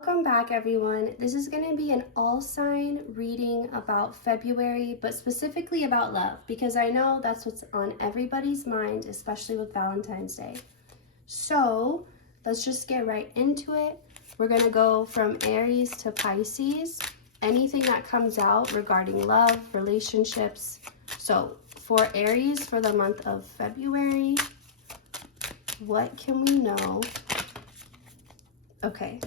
Welcome back, everyone. This is going to be an all sign reading about February, but specifically about love, because I know that's what's on everybody's mind, especially with Valentine's Day. So let's just get right into it. We're going to go from Aries to Pisces. Anything that comes out regarding love, relationships. So for Aries, for the month of February, what can we know? Okay.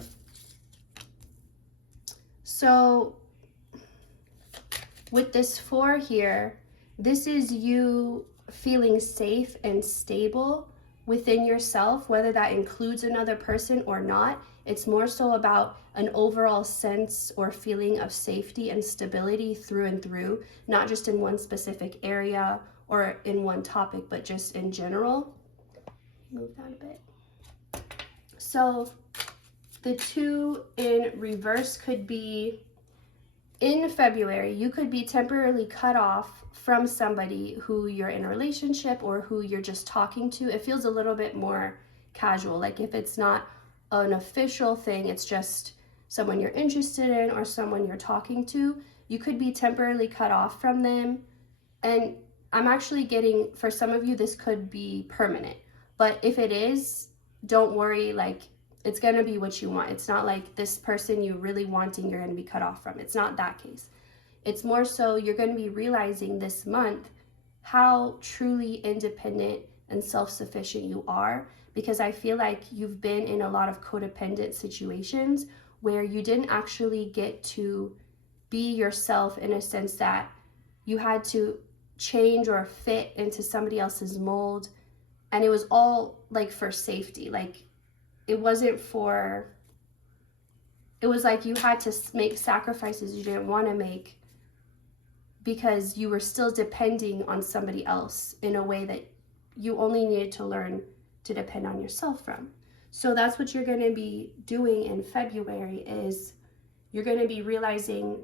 So with this 4 here, this is you feeling safe and stable within yourself, whether that includes another person or not. It's more so about an overall sense or feeling of safety and stability through and through, not just in one specific area or in one topic, but just in general. Move that a bit. So the 2 in reverse could be, in February, you could be temporarily cut off from somebody who you're in a relationship or who you're just talking to. It feels a little bit more casual. Like if it's not an official thing, it's just someone you're interested in or someone you're talking to, you could be temporarily cut off from them. And I'm actually getting, for some of you, this could be permanent. But if it is, don't worry, like, it's going to be what you want. It's not like this person you really wanting, you're going to be cut off from. It's not that case. It's more so you're going to be realizing this month how truly independent and self-sufficient you are, because I feel like you've been in a lot of codependent situations where you didn't actually get to be yourself, in a sense that you had to change or fit into somebody else's mold, and it was all like for safety. Like it wasn't for, it was like you had to make sacrifices you didn't want to make because you were still depending on somebody else in a way that you only needed to learn to depend on yourself from. So that's what you're going to be doing in February, is you're going to be realizing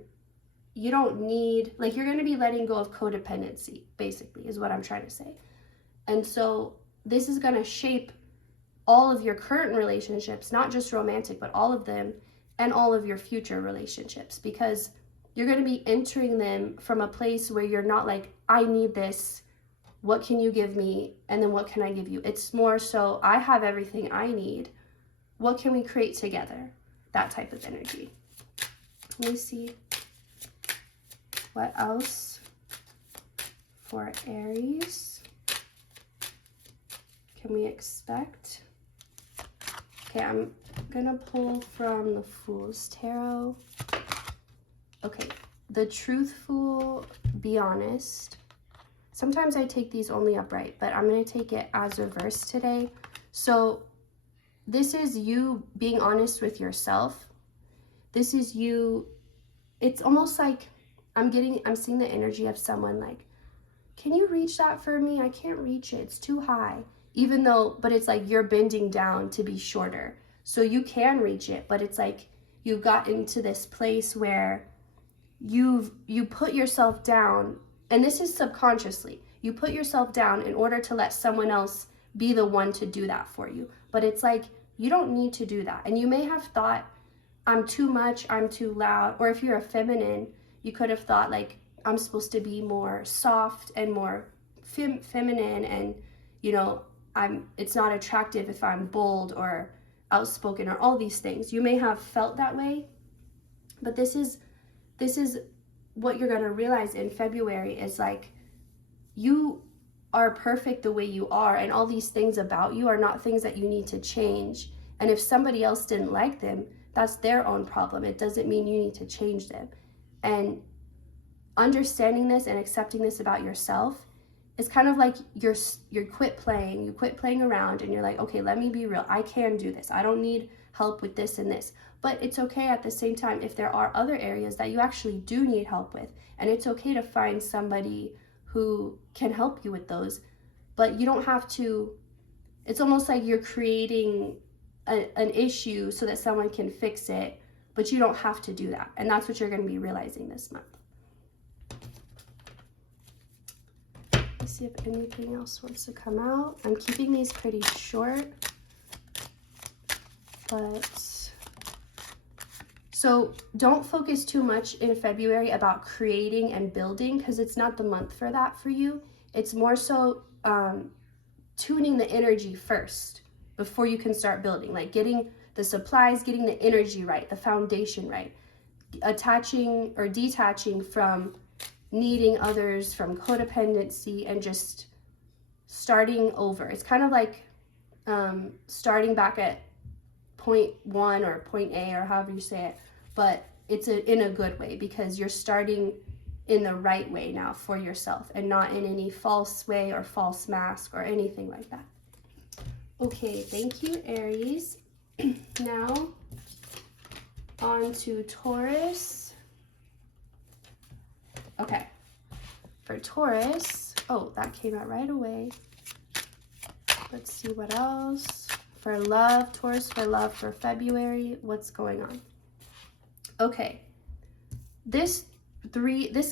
you don't need, like, you're going to be letting go of codependency, basically, is what I'm trying to say. And so this is going to shape all of your current relationships, not just romantic, but all of them, and all of your future relationships, because you're going to be entering them from a place where you're not like, I need this, what can you give me, and then what can I give you? It's more so, I have everything I need, what can we create together? That type of energy. Let me see what else for Aries can we expect. Okay, I'm gonna pull from the Fool's Tarot. Okay, the Truthful, be honest. Sometimes I take these only upright, but I'm gonna take it as reverse today. So this is you being honest with yourself. This is you, it's almost like I'm seeing the energy of someone like, can you reach that for me? I can't reach it, it's too high. Even though, but it's like you're bending down to be shorter. So you can reach it, but it's like you've got into this place where you put yourself down, and this is subconsciously. You put yourself down in order to let someone else be the one to do that for you. But it's like, you don't need to do that. And you may have thought, I'm too much, I'm too loud. Or if you're a feminine, you could have thought like, I'm supposed to be more soft and more feminine, and you know, it's not attractive if I'm bold or outspoken or all these things. You may have felt that way, but this is what you're going to realize in February is like, you are perfect the way you are, and all these things about you are not things that you need to change. And if somebody else didn't like them, that's their own problem. It doesn't mean you need to change them. And understanding this and accepting this about yourself, it's kind of like you quit playing around, and you're like, okay, let me be real. I can do this. I don't need help with this and this. But it's okay at the same time if there are other areas that you actually do need help with. And it's okay to find somebody who can help you with those. But you don't have to, it's almost like you're creating an issue so that someone can fix it, but you don't have to do that. And that's what you're going to be realizing this month. Let's see if anything else wants to come out. I'm keeping these pretty short, but So don't focus too much in February about creating and building, because it's not the month for that for you. It's more so tuning the energy first before you can start building, like getting the supplies, getting the energy right, the foundation right, attaching or detaching from needing others, from codependency, and just starting over. It's kind of like starting back at point one or point A, or however you say it, but it's in a good way, because you're starting in the right way now for yourself and not in any false way or false mask or anything like that. Okay, thank you, Aries. Now on to Taurus. Okay, for Taurus, oh, that came out right away. Let's see what else. For love, Taurus, for love for February, what's going on? Okay, this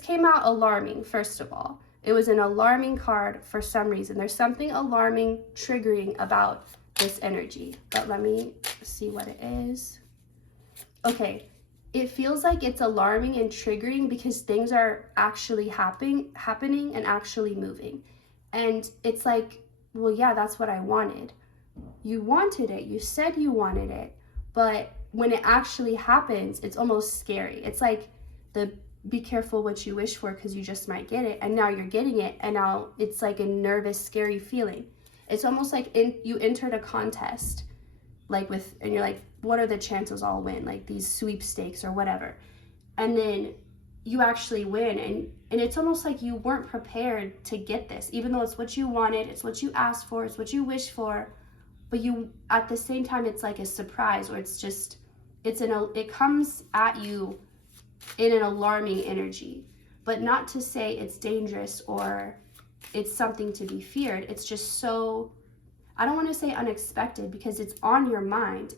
came out alarming, first of all. It was an alarming card for some reason. There's something alarming, triggering about this energy, but let me see what it is. Okay, it feels like it's alarming and triggering because things are actually happening and actually moving. And it's like, well, yeah, that's what I wanted. You wanted it, you said you wanted it, but when it actually happens, it's almost scary. It's like the be careful what you wish for, because you just might get it, and now you're getting it, and now it's like a nervous, scary feeling. It's almost like you entered a contest, like and you're like, what are the chances I'll win, like these sweepstakes or whatever, and then you actually win, and it's almost like you weren't prepared to get this, even though it's what you wanted, it's what you asked for, it's what you wished for, but you, at the same time, it's like a surprise, or it's just, it comes at you in an alarming energy, but not to say it's dangerous or it's something to be feared. It's just so, I don't want to say unexpected, because it's on your mind,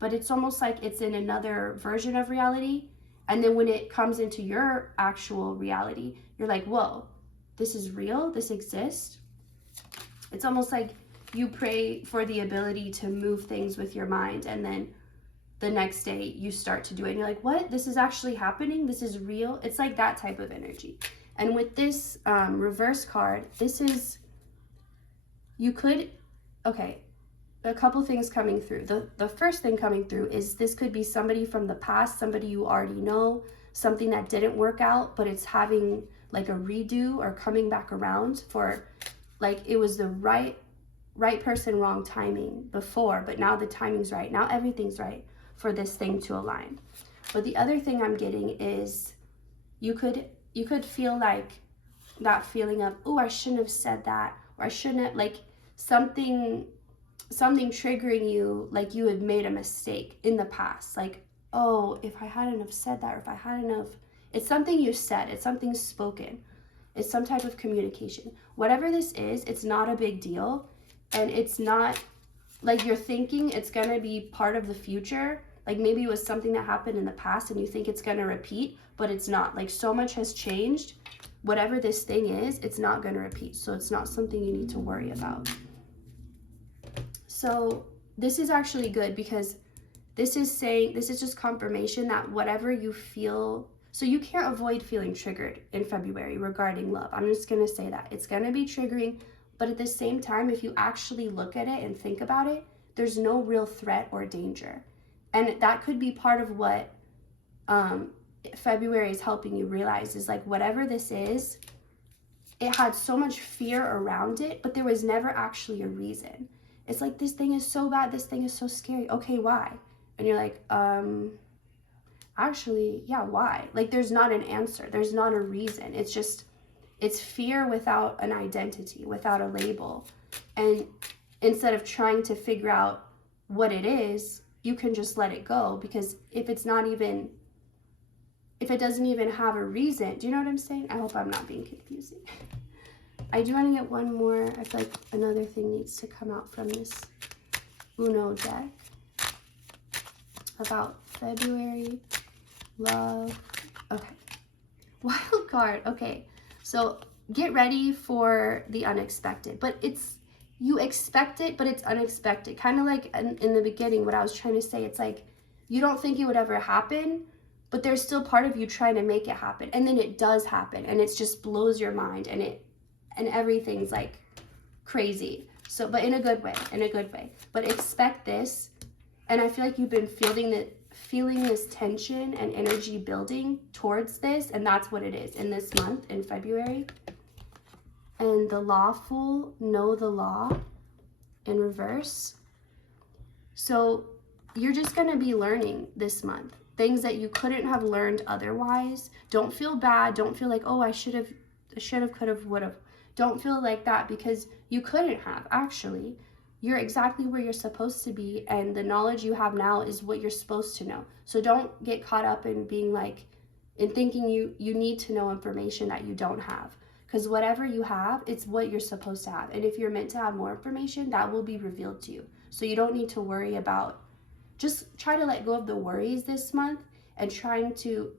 but it's almost like it's in another version of reality, and then when it comes into your actual reality, you're like, whoa, this is real, this exists. It's almost like you pray for the ability to move things with your mind, and then the next day you start to do it and you're like, what? This is actually happening? This is real? It's like that type of energy. And with this reverse card, this is, okay, a couple things coming through. The first thing coming through is this could be somebody from the past, somebody you already know, something that didn't work out, but it's having like a redo or coming back around for, like, it was the right person, wrong timing before, but now the timing's right. Now everything's right for this thing to align. But the other thing I'm getting is you could feel like that feeling of, oh, I shouldn't have said that, or I shouldn't have, like something triggering you, like you had made a mistake in the past, like, oh, if I hadn't have said that, or if I hadn't have, it's something you said, it's something spoken, it's some type of communication. Whatever this is, it's not a big deal, and it's not like you're thinking it's gonna be part of the future. Like maybe it was something that happened in the past and you think it's gonna repeat, but it's not. Like so much has changed. Whatever this thing is, it's not gonna repeat. So it's not something you need to worry about. So this is actually good, because this is just confirmation that whatever you feel, so you can't avoid feeling triggered in February regarding love. I'm just gonna say that. It's gonna be triggering, but at the same time, if you actually look at it and think about it, there's no real threat or danger. And that could be part of what February is helping you realize, is like whatever this is, it had so much fear around it, but there was never actually a reason. It's like, this thing is so bad, this thing is so scary. Okay, why? And you're like, actually, yeah, why? Like there's not an answer. There's not a reason. It's just, it's fear without an identity, without a label. And instead of trying to figure out what it is, you can just let it go, because if it doesn't even have a reason, do you know what I'm saying? I hope I'm not being confusing. I do want to get one more. I feel like another thing needs to come out from this Uno deck about February, love. Okay. Wild card. Okay. So get ready for the unexpected, but you expect it, but it's unexpected. Kind of like in the beginning, what I was trying to say, it's like you don't think it would ever happen, but there's still part of you trying to make it happen. And then it does happen, and it just blows your mind, and everything's like crazy. So, but in a good way, But expect this. And I feel like you've been feeling this tension and energy building towards this, and that's what it is in this month, in February. And the lawful, know the law in reverse. So you're just going to be learning this month things that you couldn't have learned otherwise. Don't feel bad. Don't feel like, oh, I should have, could have, would have. Don't feel like that, because you couldn't have. Actually, you're exactly where you're supposed to be, and the knowledge you have now is what you're supposed to know. So don't get caught up in being like, in thinking you need to know information that you don't have, because whatever you have, it's what you're supposed to have. And if you're meant to have more information, that will be revealed to you. So you don't need to worry about, just try to let go of the worries this month, and trying to,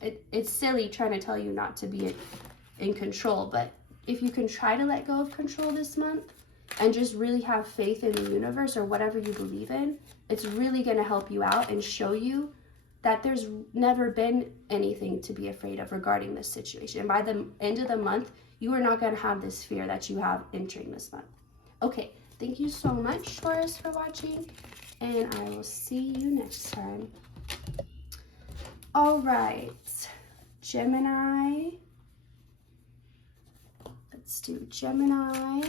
it's silly trying to tell you not to be in control, but if you can try to let go of control this month and just really have faith in the universe or whatever you believe in, it's really going to help you out and show you that there's never been anything to be afraid of regarding this situation. And by the end of the month, you are not going to have this fear that you have entering this month. Okay, thank you so much, Taurus, for watching, and I will see you next time. All right, Gemini. Let's do Gemini.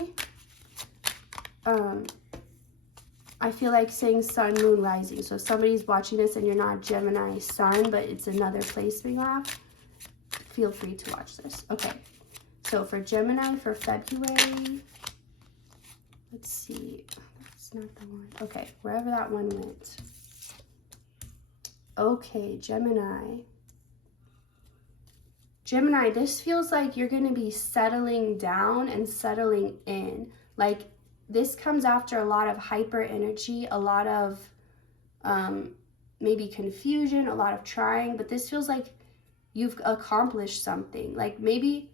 I feel like saying sun, moon, rising. So if somebody's watching this and you're not Gemini sun, but it's another placement you have, feel free to watch this. Okay, so for Gemini for February, let's see. That's not the one. Okay, wherever that one went. Okay, Gemini. Gemini, this feels like you're going to be settling down and settling in. Like, this comes after a lot of hyper energy, a lot of maybe confusion, a lot of trying, but this feels like you've accomplished something. Like, maybe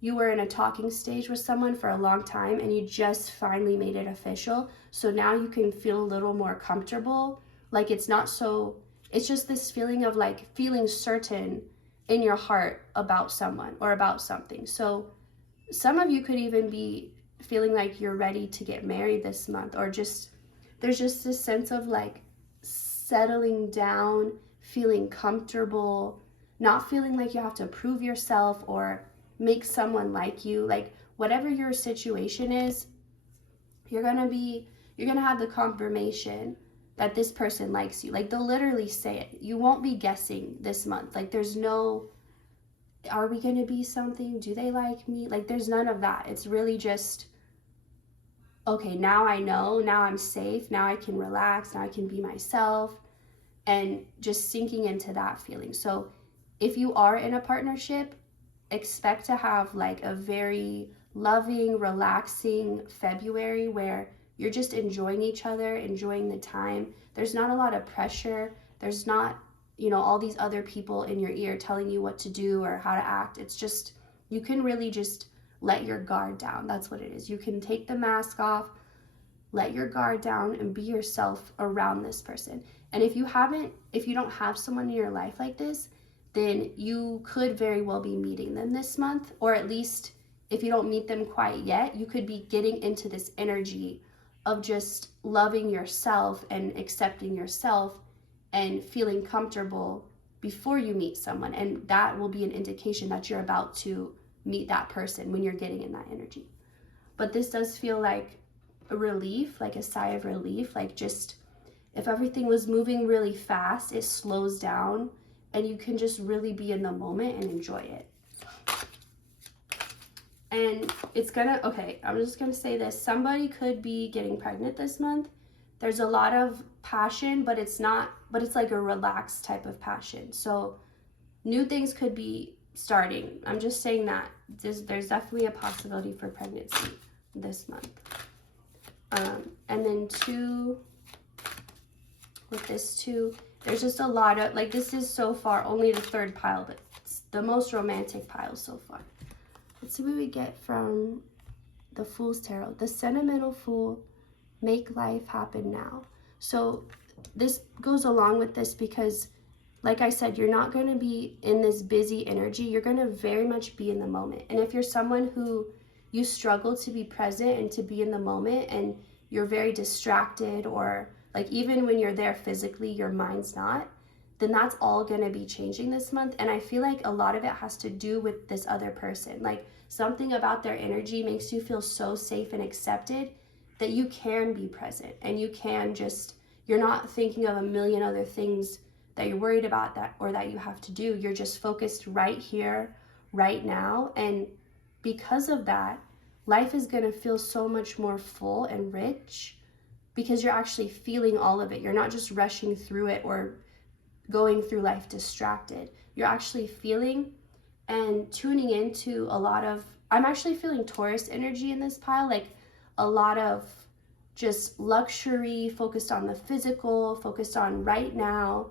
you were in a talking stage with someone for a long time and you just finally made it official. So now you can feel a little more comfortable. Like, it's not so, it's just this feeling of like feeling certain in your heart about someone or about something. So some of you could even be feeling like you're ready to get married this month, or just there's just this sense of like settling down, feeling comfortable, not feeling like you have to prove yourself or make someone like you. Like, whatever your situation is, you're gonna have the confirmation that this person likes you. Like, they'll literally say it. You won't be guessing this month. Like, there's no, are we gonna be something? Do they like me? Like, there's none of that. It's really just, okay, now I know, now I'm safe, now I can relax, now I can be myself, and just sinking into that feeling. So if you are in a partnership, expect to have like a very loving, relaxing February where you're just enjoying each other, enjoying the time. There's not a lot of pressure. There's not, all these other people in your ear telling you what to do or how to act. It's just, you can really just let your guard down. That's what it is. You can take the mask off, let your guard down, and be yourself around this person. And if you don't have someone in your life like this, then you could very well be meeting them this month, or at least if you don't meet them quite yet, you could be getting into this energy of just loving yourself and accepting yourself and feeling comfortable before you meet someone. And that will be an indication that you're about to meet that person when you're getting in that energy. But this does feel like a relief, like a sigh of relief. Like, just if everything was moving really fast, it slows down and you can just really be in the moment and enjoy it. And it's okay, I'm just gonna say this. Somebody could be getting pregnant this month. There's a lot of passion, but it's like a relaxed type of passion. So new things could be starting. I'm just saying that there's definitely a possibility for pregnancy this month. And then with this too, there's just a lot of, like, this is so far only the third pile, but it's the most romantic pile so far. Let's see what we get from the Fool's Tarot. The Sentimental Fool, make life happen now. So this goes along with this because, like I said, you're not going to be in this busy energy. You're going to very much be in the moment. And if you're someone who you struggle to be present and to be in the moment, and you're very distracted, or like even when you're there physically, your mind's not, then that's all going to be changing this month. And I feel like a lot of it has to do with this other person. Like something about their energy makes you feel so safe and accepted that you can be present, and you can just, you're not thinking of a million other things that you're worried about that or that you have to do. You're just focused right here, right now. And because of that, life is going to feel so much more full and rich because you're actually feeling all of it. You're not just rushing through it or going through life distracted. You're actually feeling and tuning into a lot of, I'm actually feeling Taurus energy in this pile, like a lot of just luxury, focused on the physical, focused on right now.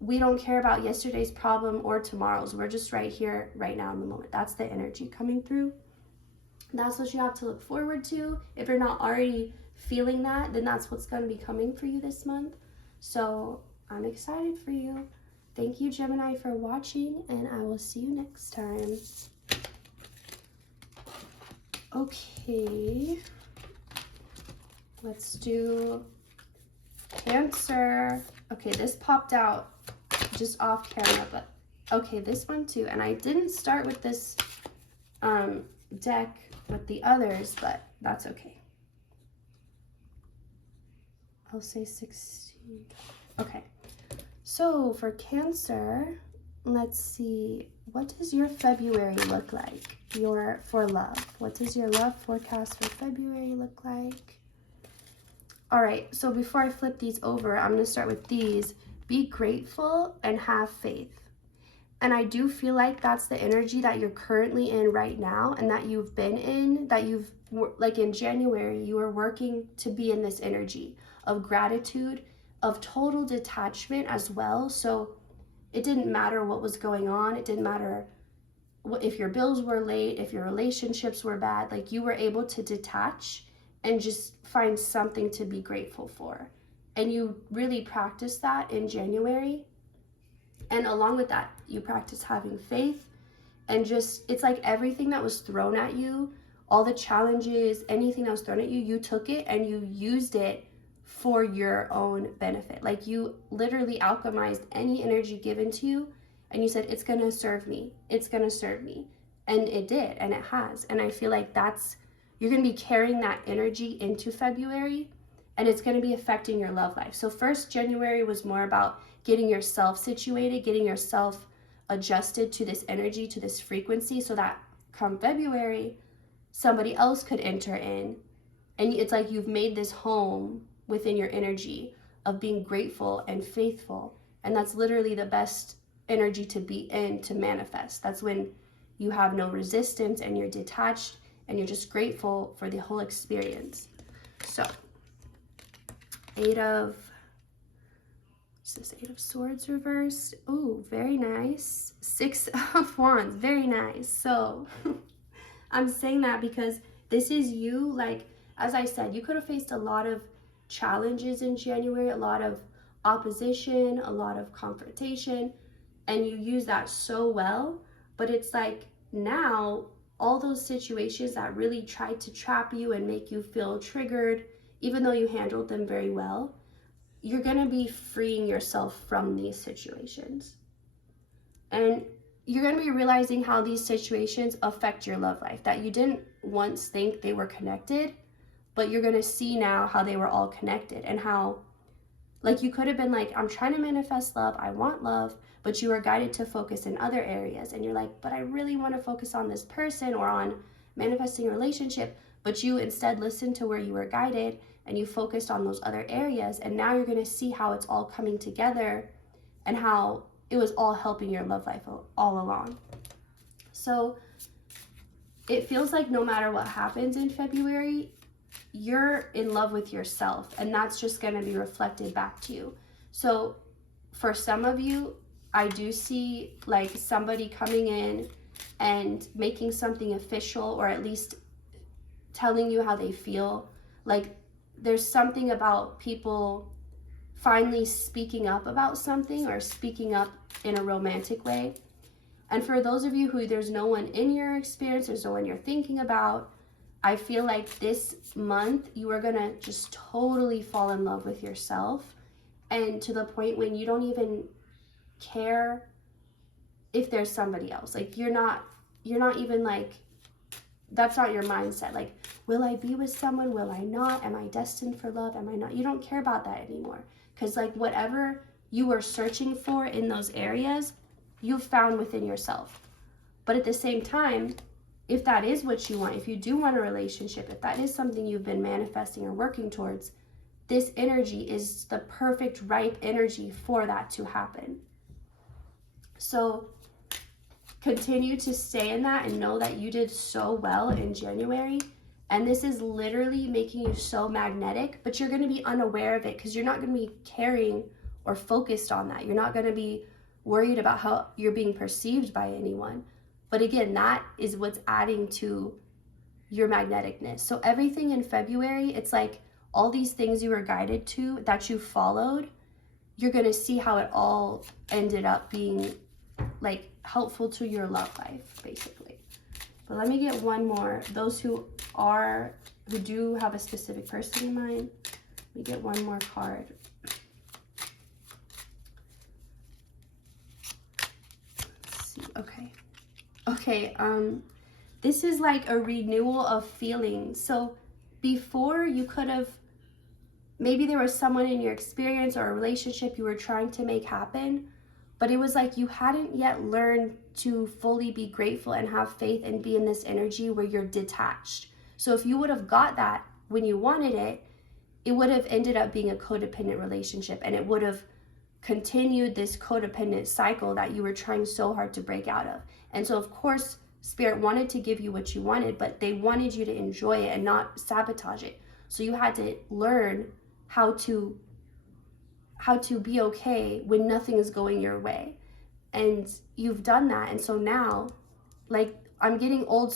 We don't care about yesterday's problem or tomorrow's. We're just right here, right now in the moment. That's the energy coming through. That's what you have to look forward to. If you're not already feeling that, then that's what's going to be coming for you this month. So I'm excited for you. Thank you, Gemini, for watching, and I will see you next time. Okay, let's do Cancer. Okay, this popped out just off camera, but okay, this one too. And I didn't start with this deck with the others, but that's okay. I'll say 16. Okay, so for Cancer, let's see, what does your February look like? For love. What does your love forecast for February look like? All right, so before I flip these over, I'm going to start with these. Be grateful and have faith. And I do feel like that's the energy that you're currently in right now, and that you've been in, that you've, like in January, you were working to be in this energy of gratitude, of total detachment as well. So it didn't matter what was going on. It didn't matter if your bills were late, if your relationships were bad, like you were able to detach and just find something to be grateful for. And you really practice that in January. And along with that, you practice having faith, and just, it's like everything that was thrown at you, all the challenges, anything that was thrown at you, you took it and you used it for your own benefit. Like you literally alchemized any energy given to you, and you said, it's gonna serve me, it's gonna serve me. And it did, and it has. And I feel like you're gonna be carrying that energy into February, and it's gonna be affecting your love life. So first, January was more about getting yourself situated, getting yourself adjusted to this energy, to this frequency, so that come February, somebody else could enter in. And it's like you've made this home within your energy of being grateful and faithful. And that's literally the best energy to be in, to manifest. That's when you have no resistance and you're detached and you're just grateful for the whole experience. So, Eight of Swords reversed. Oh, very nice. 6 of Wands, very nice. So I'm saying that because this is you. Like, as I said, you could have faced a lot of challenges in January, a lot of opposition, a lot of confrontation, and you use that so well. But it's like now, all those situations that really tried to trap you and make you feel triggered, even though you handled them very well, you're gonna be freeing yourself from these situations. And you're gonna be realizing how these situations affect your love life, that you didn't once think they were connected, but you're gonna see now how they were all connected, and how, like, you could have been like, I'm trying to manifest love, I want love, but you were guided to focus in other areas, and you're like, but I really want to focus on this person or on manifesting a relationship, but you instead listened to where you were guided and you focused on those other areas, and now you're going to see how it's all coming together and how it was all helping your love life all along. So it feels like no matter what happens in February, you're in love with yourself, and that's just going to be reflected back to you. So for some of you, I do see like somebody coming in and making something official, or at least telling you how they feel. Like there's something about people finally speaking up about something or speaking up in a romantic way. And for those of you who there's no one in your experience, there's no one you're thinking about, I feel like this month you are gonna just totally fall in love with yourself, and to the point when you don't even care if there's somebody else. Like you're not even like, that's not your mindset. Like, will I be with someone? Will I not? Am I destined for love? Am I not? You don't care about that anymore. Because like whatever you were searching for in those areas, you've found within yourself. But at the same time, if that is what you want, if you do want a relationship, if that is something you've been manifesting or working towards, this energy is the perfect, ripe energy for that to happen. So continue to stay in that and know that you did so well in January. And this is literally making you so magnetic, but you're going to be unaware of it because you're not going to be caring or focused on that. You're not going to be worried about how you're being perceived by anyone. But again, that is what's adding to your magneticness. So everything in February, it's like all these things you were guided to that you followed, you're going to see how it all ended up being like helpful to your love life, basically. But let me get one more. Those who do have a specific person in mind, let me get one more card. Let's see. Okay, this is like a renewal of feelings. So before, you could have, maybe there was someone in your experience or a relationship you were trying to make happen, but it was like you hadn't yet learned to fully be grateful and have faith and be in this energy where you're detached. So if you would have got that when you wanted it, it would have ended up being a codependent relationship, and it would have continued this codependent cycle that you were trying so hard to break out of. And so of course, Spirit wanted to give you what you wanted, but they wanted you to enjoy it and not sabotage it. So you had to learn how to be okay when nothing is going your way. And you've done that. And so now, like, I'm getting old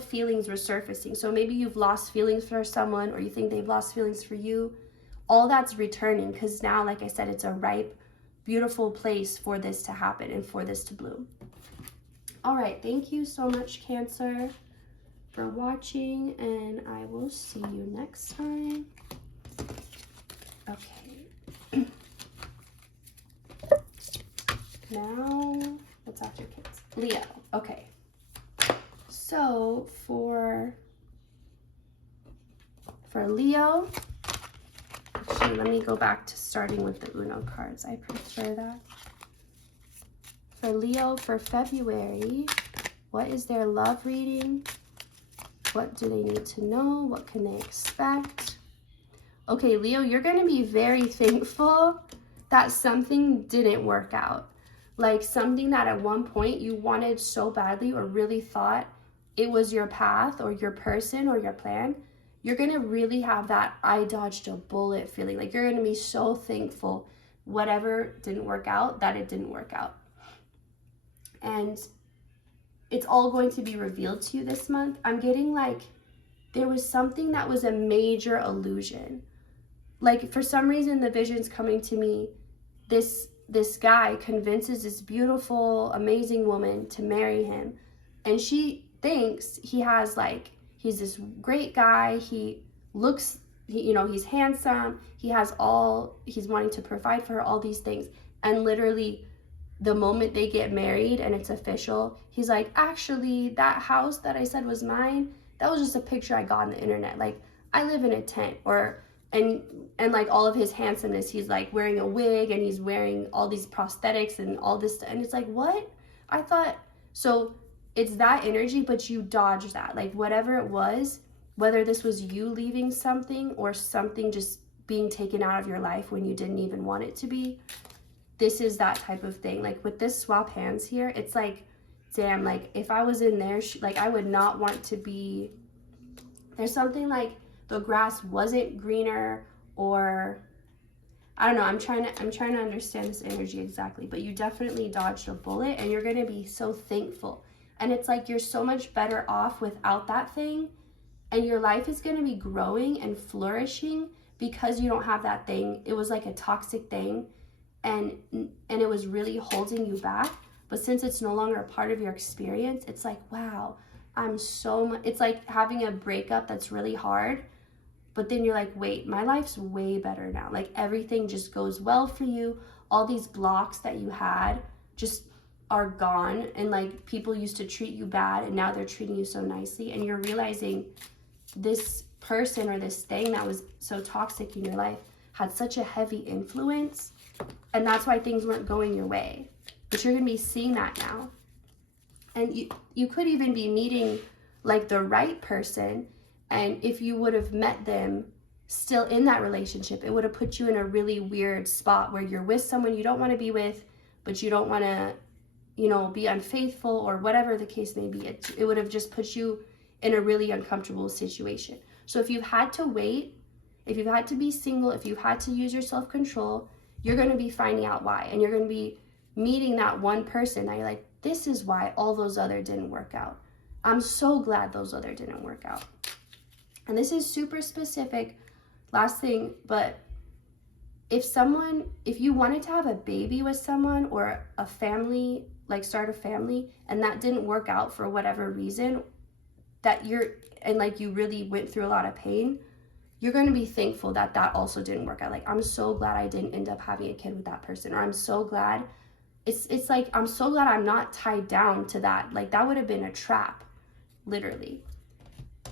feelings resurfacing. So maybe you've lost feelings for someone, or you think they've lost feelings for you. All that's returning, because now, like I said, it's a ripe, beautiful place for this to happen and for this to bloom. All right, thank you so much, Cancer, for watching, and I will see you next time. Okay. Now, what's after kids? Leo. Okay. So for Leo, actually, let me go back to starting with the Uno cards. I prefer that. For Leo, for February, what is their love reading? What do they need to know? What can they expect? Okay, Leo, you're going to be very thankful that something didn't work out. Like something that at one point you wanted so badly or really thought it was your path or your person or your plan. You're going to really have that I dodged a bullet feeling. Like you're going to be so thankful whatever didn't work out, that it didn't work out. And it's all going to be revealed to you this month. I'm getting like there was something that was a major illusion. Like for some reason the vision's coming to me. This guy convinces this beautiful, amazing woman to marry him. And she thinks he's this great guy. He looks, he's handsome. He's wanting to provide for her, all these things. And literally the moment they get married and it's official, he's like, actually, that house that I said was mine, that was just a picture I got on the internet. Like, I live in a tent. And like all of his handsomeness, he's like wearing a wig and he's wearing all these prosthetics and all this stuff. And it's like, what? I thought, so it's that energy, but you dodged that. Like whatever it was, whether this was you leaving something or something just being taken out of your life when you didn't even want it to be, this is that type of thing. Like with this swap hands here, it's like, damn, like if I was in there, like I would not want to be, there's something like the grass wasn't greener, or I don't know, I'm trying to understand this energy exactly, but you definitely dodged a bullet and you're going to be so thankful. And it's like you're so much better off without that thing, and your life is going to be growing and flourishing because you don't have that thing, it was like a toxic thing, and it was really holding you back. But since it's no longer a part of your experience, it's like, wow, it's like having a breakup that's really hard, but then you're like, wait, my life's way better now. Like everything just goes well for you. All these blocks that you had just are gone, and like people used to treat you bad and now they're treating you so nicely, and you're realizing this person or this thing that was so toxic in your life had such a heavy influence, and that's why things weren't going your way. But you're gonna be seeing that now, and you could even be meeting like the right person, and if you would have met them still in that relationship, it would have put you in a really weird spot where you're with someone you don't want to be with, but you don't want to, you know, be unfaithful or whatever the case may be. It would have just put you in a really uncomfortable situation. So if you've had to wait, if you've had to be single, if you've had to use your self-control, you're going to be finding out why. And you're going to be meeting that one person that you're like, this is why all those other didn't work out. I'm so glad those other didn't work out. And this is super specific. Last thing, but if you wanted to have a baby with someone or a family, like start a family, and that didn't work out for whatever reason, you really went through a lot of pain, you're going to be thankful that also didn't work out. Like, I'm so glad I didn't end up having a kid with that person, or I'm so glad, it's like, I'm so glad I'm not tied down to that. Like, that would have been a trap, literally.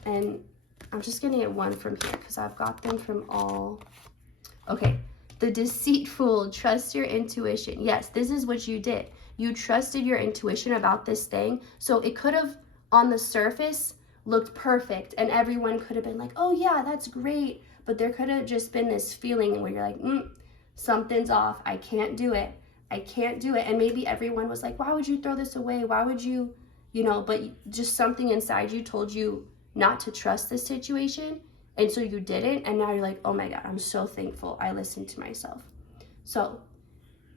And I'm just going to get one from here because I've got them from all. Okay. The deceitful, trust your intuition. Yes, this is what you did. You trusted your intuition about this thing. So it could have, on the surface, looked perfect, and everyone could have been like, oh yeah, that's great. But there could have just been this feeling where you're like, something's off. I can't do it. I can't do it. And maybe everyone was like, why would you throw this away? Why would you, but just something inside you told you not to trust this situation. And so you didn't, and now you're like, oh my God, I'm so thankful I listened to myself. So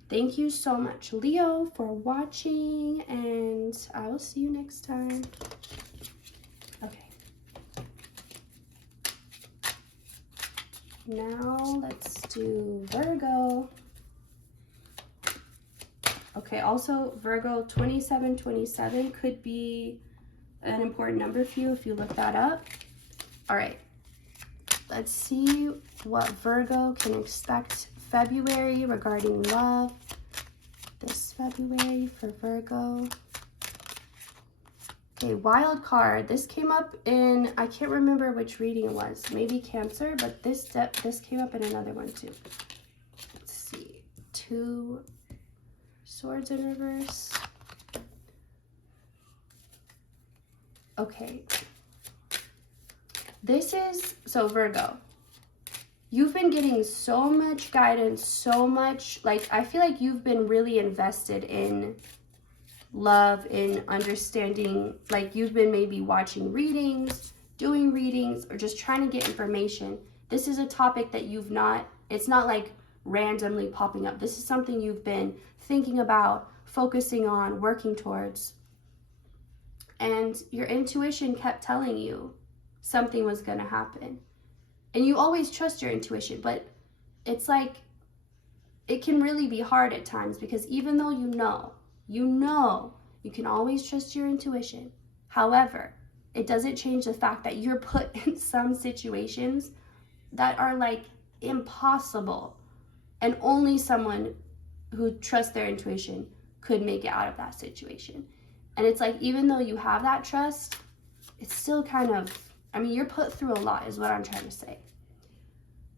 thank you so much, Leo, for watching, and I will see you next time. Okay. Now let's do Virgo. Okay, also Virgo 2727 could be an important number for you if you look that up. All right. Let's see what Virgo can expect February regarding love. This February for Virgo. Okay, wild card. This came up in, I can't remember which reading it was. Maybe Cancer, but this came up in another one too. Let's see. 2 swords in reverse. Okay. This is, so Virgo, you've been getting so much guidance, so much, like, I feel like you've been really invested in love, in understanding, like you've been maybe watching readings, doing readings, or just trying to get information. This is a topic that it's not like randomly popping up. This is something you've been thinking about, focusing on, working towards. And your intuition kept telling you something was going to happen. And you always trust your intuition, but it's like, it can really be hard at times, because even though you can always trust your intuition. However, it doesn't change the fact that you're put in some situations that are like impossible, and only someone who trusts their intuition could make it out of that situation. And it's like, even though you have that trust, it's still kind of, you're put through a lot is what I'm trying to say.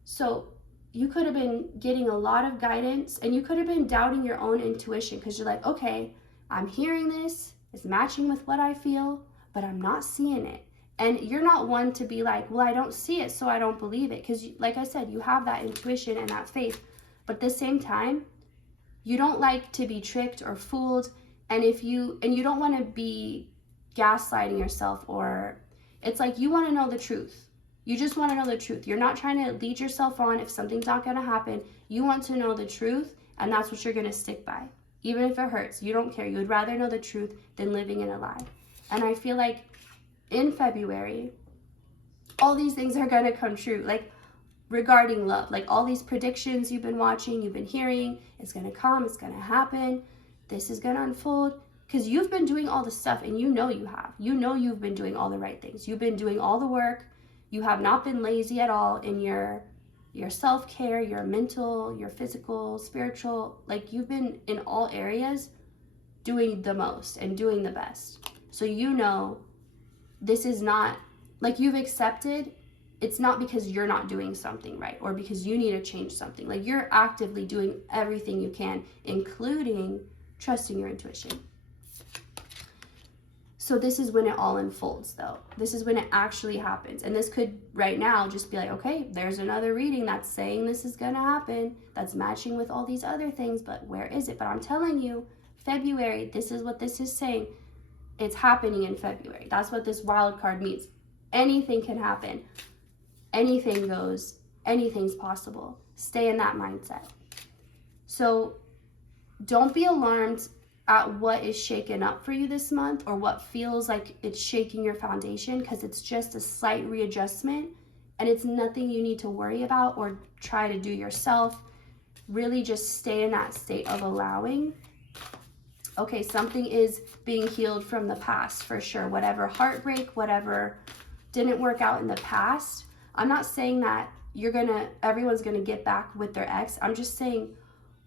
So you could have been getting a lot of guidance, and you could have been doubting your own intuition, because you're like, okay, I'm hearing this, it's matching with what I feel, but I'm not seeing it. And you're not one to be like, well, I don't see it, so I don't believe it. Because like I said, you have that intuition and that faith, but at the same time, you don't like to be tricked or fooled. And you don't want to be gaslighting yourself, or it's like, you want to know the truth. You just want to know the truth. You're not trying to lead yourself on if something's not going to happen. You want to know the truth, and that's what you're going to stick by. Even if it hurts, you don't care. You would rather know the truth than living in a lie. And I feel like in February, all these things are going to come true. Like, regarding love. Like all these predictions you've been watching, you've been hearing, it's going to come, it's going to happen, this is going to unfold. Because you've been doing all the stuff, and you know you have. You know you've been doing all the right things. You've been doing all the work. You have not been lazy at all in your self-care, your mental, your physical, spiritual. Like you've been in all areas doing the most and doing the best. So you know this is not, like you've accepted, it's not because you're not doing something right or because you need to change something. Like you're actively doing everything you can, including trusting your intuition. So this is when it all unfolds though. This is when it actually happens. And this could right now just be like, okay, there's another reading that's saying this is gonna happen, that's matching with all these other things, but where is it? But I'm telling you, February, this is what this is saying. It's happening in February. That's what this wild card means. Anything can happen. Anything goes. Anything's possible. Stay in that mindset. So don't be alarmed at what is shaken up for you this month or what feels like it's shaking your foundation, because it's just a slight readjustment and it's nothing you need to worry about or try to do yourself. Really just stay in that state of allowing. Okay, something is being healed from the past for sure. Whatever heartbreak, whatever didn't work out in the past. I'm not saying that everyone's gonna get back with their ex. I'm just saying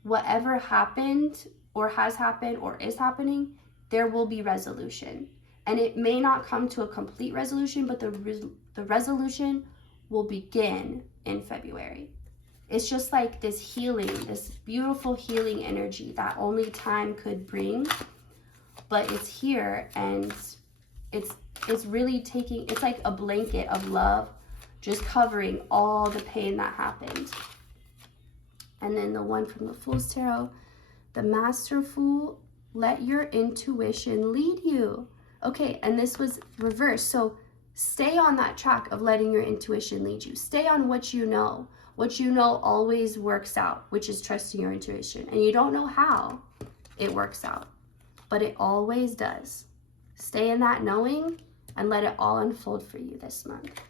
whatever happened or has happened or is happening, there will be resolution. And it may not come to a complete resolution, but the resolution will begin in February. It's just like this healing, this beautiful healing energy that only time could bring, but it's here, and it's really taking, it's like a blanket of love, just covering all the pain that happened. And then the one from the Fool's Tarot, the Master Fool, let your intuition lead you. Okay, and this was reversed. So stay on that track of letting your intuition lead you. Stay on what you know. What you know always works out, which is trusting your intuition. And you don't know how it works out, but it always does. Stay in that knowing and let it all unfold for you this month.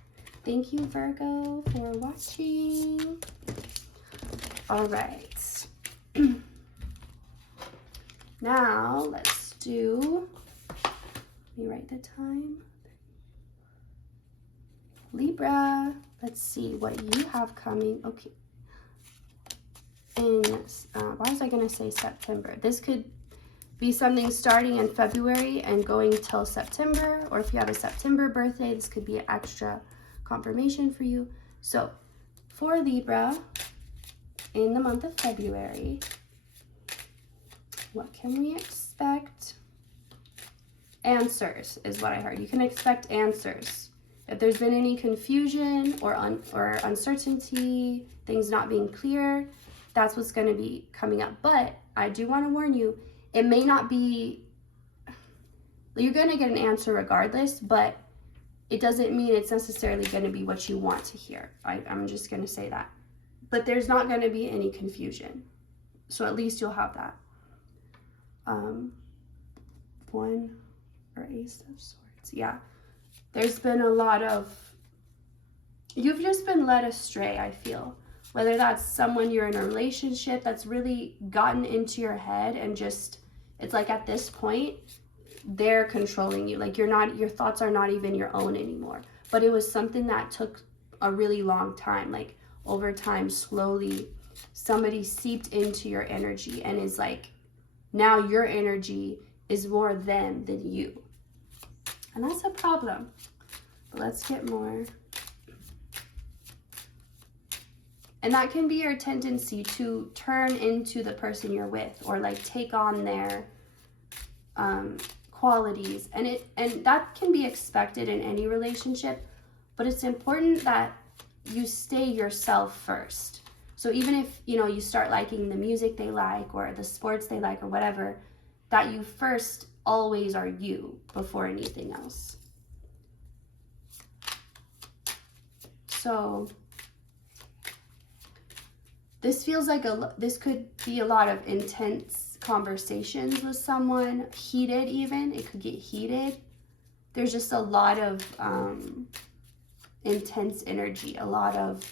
Thank you, Virgo, for watching. All right. Now let's do, let me write the time. Libra, let's see what you have coming. Okay. Why was I going to say September? This could be something starting in February and going till September, or if you have a September birthday, this could be an extra confirmation for you. So for Libra, in the month of February, what can we expect? Answers is what I heard. You can expect answers. If there's been any confusion or uncertainty, things not being clear, that's what's going to be coming up. But I do want to warn you, it may not be, you're going to get an answer regardless, but it doesn't mean it's necessarily going to be what you want to hear. I'm just going to say that. But there's not going to be any confusion. So at least you'll have that. One or Ace of Swords. Yeah. There's been a lot of, you've just been led astray, I feel. Whether that's someone you're in a relationship that's really gotten into your head and just, it's like at this point, they're controlling you. Like your thoughts are not even your own anymore. But it was something that took a really long time. Like over time, slowly, somebody seeped into your energy and is like, now your energy is more them than you. And that's a problem. But let's get more. And that can be your tendency to turn into the person you're with, or like take on their qualities. And that can be expected in any relationship, but it's important that you stay yourself first. So even if, you start liking the music they like or the sports they like or whatever, that you first always are you before anything else. So this feels like this could be a lot of intense conversations with someone, heated even. It could get heated. There's just a lot of intense energy, a lot of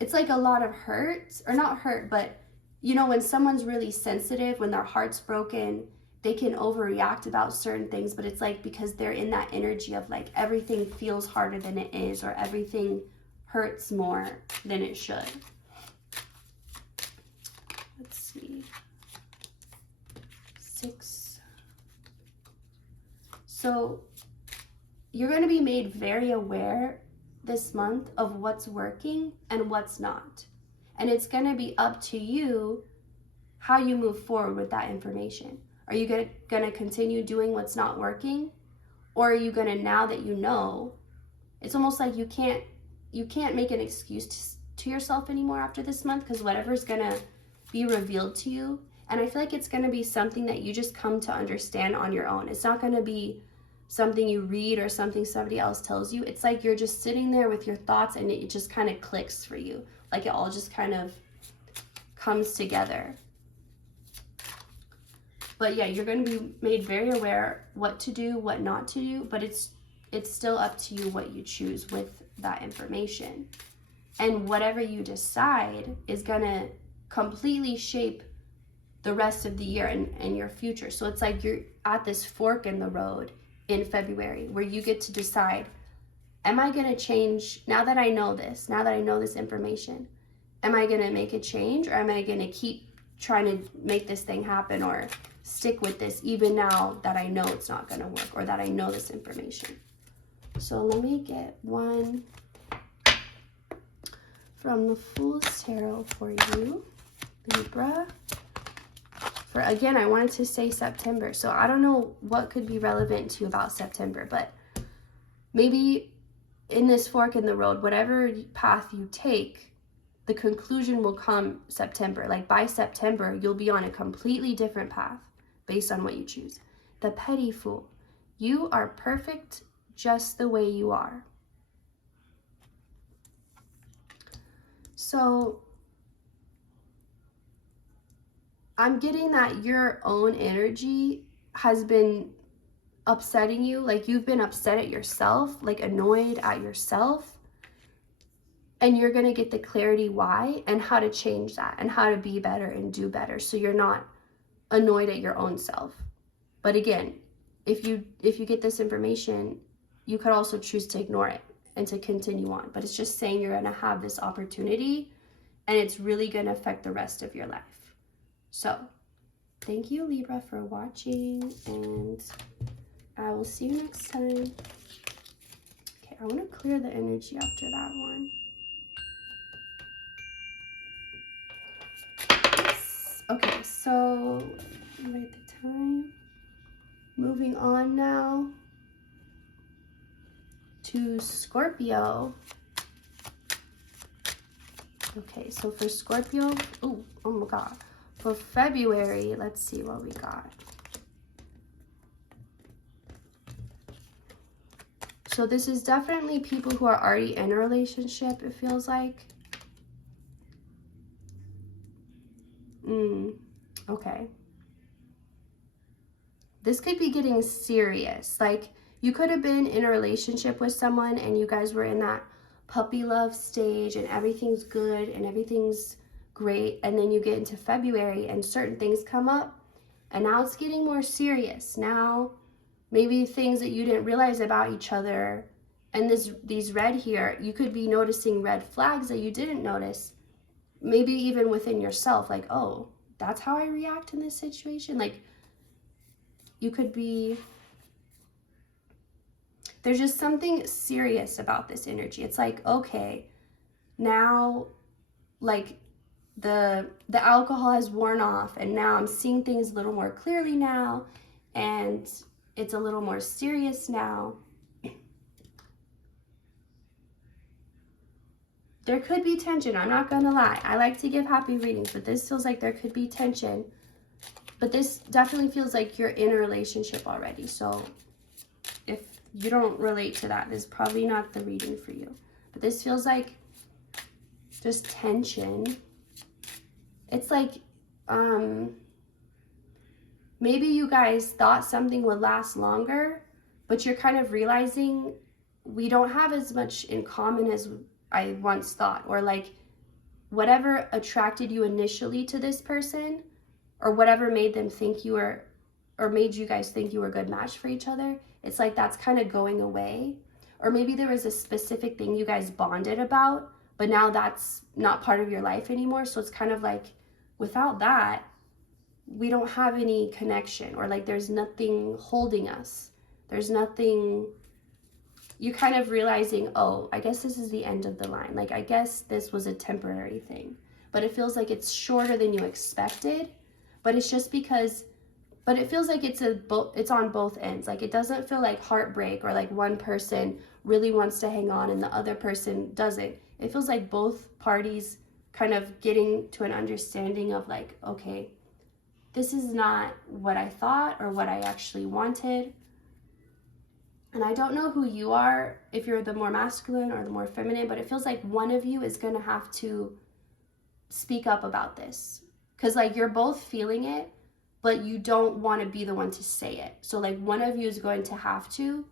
it's like a lot of hurt, or not hurt, but you know, when someone's really sensitive, when their heart's broken, they can overreact about certain things, but it's like because they're in that energy of like everything feels harder than it is, or everything hurts more than it should. Let's see. 6. So you're going to be made very aware this month of what's working and what's not. And it's going to be up to you how you move forward with that information. Are you going to continue doing what's not working? Or are you going to, now that you know, it's almost like you can't make an excuse to yourself anymore after this month, because whatever's going to be revealed to you, and I feel like it's going to be something that you just come to understand on your own. It's not going to be something you read or something somebody else tells you. It's like you're just sitting there with your thoughts and it just kind of clicks for you. Like it all just kind of comes together. But yeah, you're going to be made very aware what to do, what not to do, but it's still up to you what you choose with that information. And whatever you decide is going to completely shape the rest of the year and your future. So it's like you're at this fork in the road in February where you get to decide, am I going to change now that I know this, now that I know this information? Am I going to make a change, or am I going to keep trying to make this thing happen or stick with this even now that I know it's not going to work, or that I know this information? So let me get one from the Fool's Tarot for you, Libra. For, again, I wanted to say September, so I don't know what could be relevant to you about September, but maybe in this fork in the road, whatever path you take, the conclusion will come September. Like by September, you'll be on a completely different path based on what you choose. The Petty Fool. You are perfect just the way you are. So I'm getting that your own energy has been upsetting you. Like you've been upset at yourself, like annoyed at yourself. And you're going to get the clarity why and how to change that and how to be better and do better, so you're not annoyed at your own self. But again, if you get this information, you could also choose to ignore it and to continue on. But it's just saying you're going to have this opportunity and it's really going to affect the rest of your life. So thank you, Libra, for watching, and I will see you next time. Okay, I want to clear the energy after that one. Okay, so write the time. Moving on now to Scorpio. Okay, so for Scorpio, oh my God. For February, let's see what we got. So this is definitely people who are already in a relationship, it feels like. Okay. This could be getting serious. Like you could have been in a relationship with someone and you guys were in that puppy love stage and everything's good and everything's great. And then you get into February and certain things come up and now it's getting more serious. Now maybe things that you didn't realize about each other, and these red here, you could be noticing red flags that you didn't notice. Maybe even within yourself, like, oh, that's how I react in this situation. Like, you could be, there's just something serious about this energy. It's like, okay, now, like, the alcohol has worn off, and now I'm seeing things a little more clearly now, and it's a little more serious now. There could be tension, I'm not gonna lie. I like to give happy readings, but this feels like there could be tension. But this definitely feels like you're in a relationship already. So if you don't relate to that, this is probably not the reading for you. But this feels like just tension. It's like, maybe you guys thought something would last longer, but you're kind of realizing we don't have as much in common as I once thought, or like whatever attracted you initially to this person, or whatever made them think you were, or made you guys think you were a good match for each other, it's like that's kind of going away. Or maybe there was a specific thing you guys bonded about, but now that's not part of your life anymore. So it's kind of like, without that, we don't have any connection, or like there's nothing holding us. There's nothing, you kind of realizing, oh, I guess this is the end of the line. Like, I guess this was a temporary thing, but it feels like it's shorter than you expected. But it's just because, but it feels like it's on both ends. Like, it doesn't feel like heartbreak, or like one person really wants to hang on and the other person doesn't. It feels like both parties kind of getting to an understanding of like, okay, this is not what I thought or what I actually wanted. And I don't know who you are, if you're the more masculine or the more feminine, but it feels like one of you is going to have to speak up about this. Because like you're both feeling it, but you don't want to be the one to say it. So like one of you is going to have to.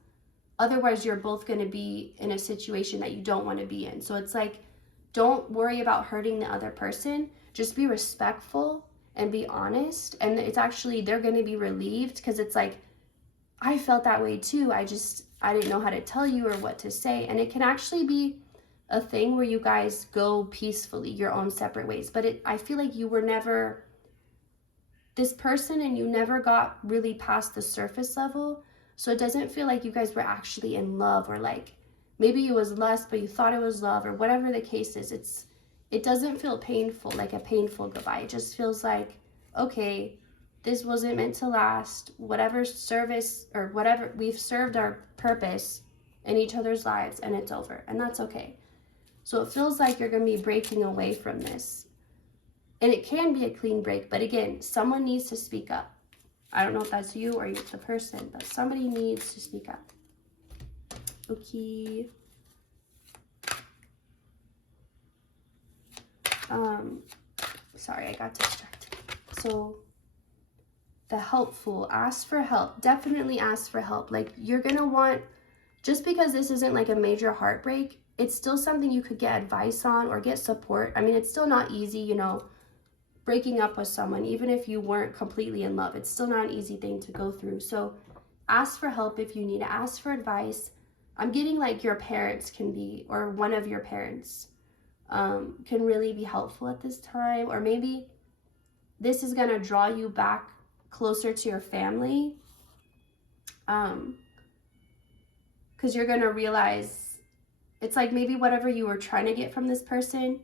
Otherwise, you're both going to be in a situation that you don't want to be in. So it's like, don't worry about hurting the other person. Just be respectful and be honest. And it's actually, they're going to be relieved, because it's like, I felt that way too. I didn't know how to tell you or what to say. And it can actually be a thing where you guys go peacefully your own separate ways. But I feel like you were never this person, and you never got really past the surface level. So it doesn't feel like you guys were actually in love, or like maybe it was lust, but you thought it was love, or whatever the case is. It doesn't feel painful, like a painful goodbye. It just feels like, okay, this wasn't meant to last. Whatever service or whatever, we've served our purpose in each other's lives, and it's over, and that's okay. So it feels like you're going to be breaking away from this. And it can be a clean break, but again, someone needs to speak up. I don't know if that's you or you're the person, but somebody needs to speak up. Okay. Sorry, I got distracted. So the helpful, ask for help. Definitely ask for help. Like, you're going to want, just because this isn't like a major heartbreak, it's still something you could get advice on or get support. I mean, it's still not easy, you know, breaking up with someone, even if you weren't completely in love. It's still not an easy thing to go through. So ask for help if you need to. Ask for advice. I'm getting like your parents can be, or one of your parents can really be helpful at this time. Or maybe this is going to draw you back closer to your family, because you're going to realize it's like maybe whatever you were trying to get from this person,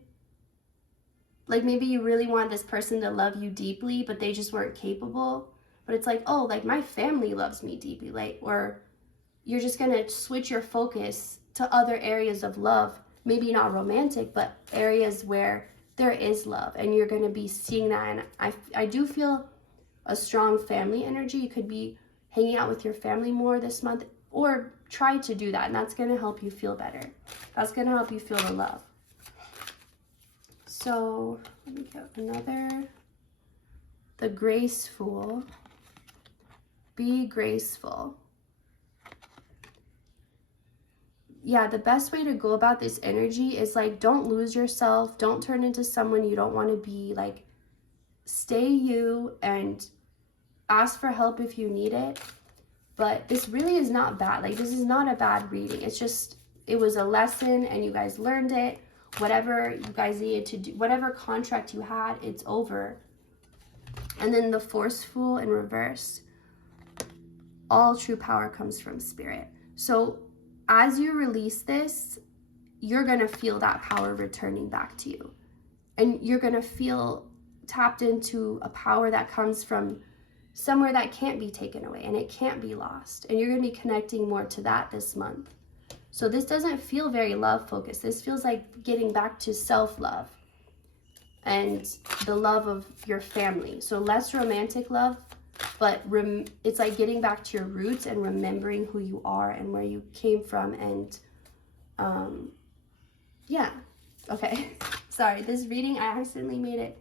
like maybe you really want this person to love you deeply, but they just weren't capable. But it's like, oh, like my family loves me deeply, like, or you're just going to switch your focus to other areas of love, maybe not romantic, but areas where there is love, and you're going to be seeing that. And I do feel a strong family energy. You could be hanging out with your family more this month, or try to do that, and that's going to help you feel better. That's going to help you feel the love. So let me get another. The graceful. Be graceful. Yeah, the best way to go about this energy is like, don't lose yourself. Don't turn into someone you don't want to be. Like, stay you and ask for help if you need it. But this really is not bad. Like, this is not a bad reading. It's just, it was a lesson and you guys learned it. Whatever you guys needed to do, whatever contract you had, it's over. And then the forceful in reverse. All true power comes from spirit. So as you release this, you're going to feel that power returning back to you. And you're going to feel tapped into a power that comes from somewhere that can't be taken away and it can't be lost. And you're going to be connecting more to that this month. So this doesn't feel very love focused. This feels like getting back to self-love and the love of your family. So less romantic love, but it's like getting back to your roots and remembering who you are and where you came from. And yeah, okay. Sorry, this reading, I accidentally made it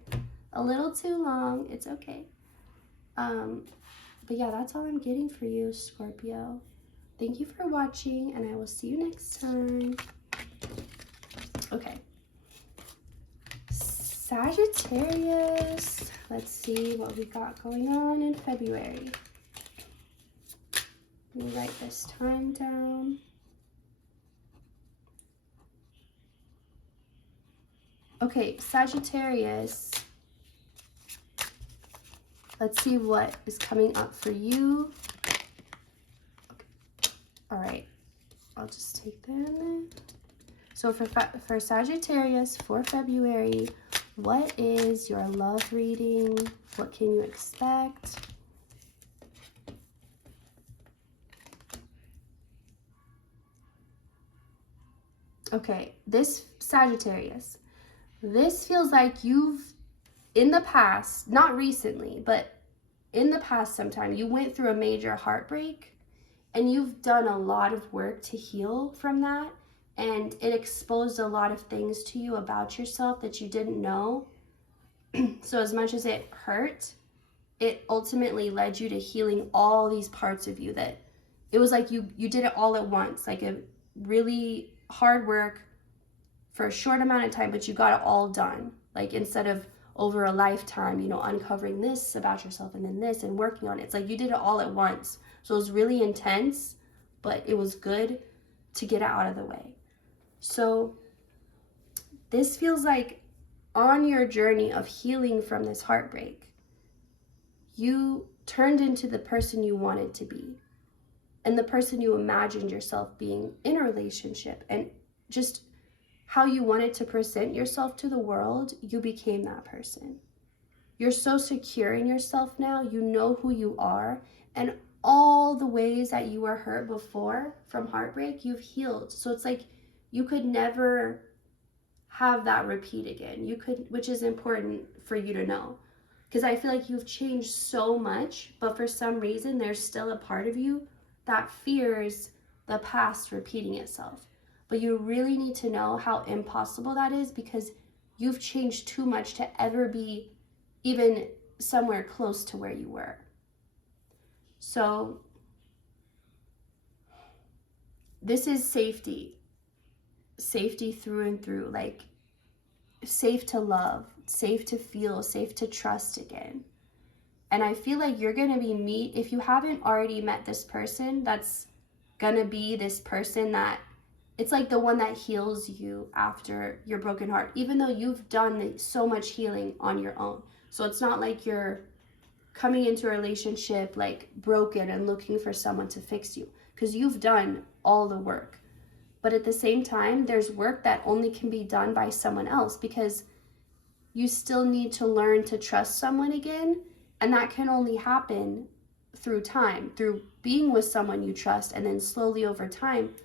a little too long. It's okay. But yeah, that's all I'm getting for you, Scorpio. Thank you for watching, and I will see you next time. Okay. Sagittarius, let's see what we got going on in February. We'll write this time down. Okay, Sagittarius. Let's see what is coming up for you. Okay. All right, I'll just take that. So for Sagittarius, for February, what is your love reading? What can you expect? Okay, this Sagittarius, this feels like you've, in the past, not recently, but in the past sometime, you went through a major heartbreak and you've done a lot of work to heal from that. And it exposed a lot of things to you about yourself that you didn't know. So as much as it hurt, it ultimately led you to healing all these parts of you that it was like you did it all at once, like a really hard work for a short amount of time, but you got it all done. Like instead of over a lifetime, you know, uncovering this about yourself and then this and working on it. It's like you did it all at once. So it was really intense, but it was good to get it out of the way. So this feels like on your journey of healing from this heartbreak, you turned into the person you wanted to be and the person you imagined yourself being in a relationship, and just how you wanted to present yourself to the world, you became that person. You're so secure in yourself now, you know who you are, and all the ways that you were hurt before from heartbreak, you've healed. So it's like you could never have that repeat again. You could, which is important for you to know, because I feel like you've changed so much, but for some reason there's still a part of you that fears the past repeating itself. But you really need to know how impossible that is, because you've changed too much to ever be even somewhere close to where you were. So this is safety through and through, like safe to love, safe to feel, safe to trust again. And I feel like you're going to be if you haven't already met this person, that's going to be this person that it's like the one that heals you after your broken heart, even though you've done so much healing on your own. So it's not like you're coming into a relationship like broken and looking for someone to fix you, because you've done all the work. But at the same time, there's work that only can be done by someone else, because you still need to learn to trust someone again. And that can only happen through time, through being with someone you trust, and then slowly over time,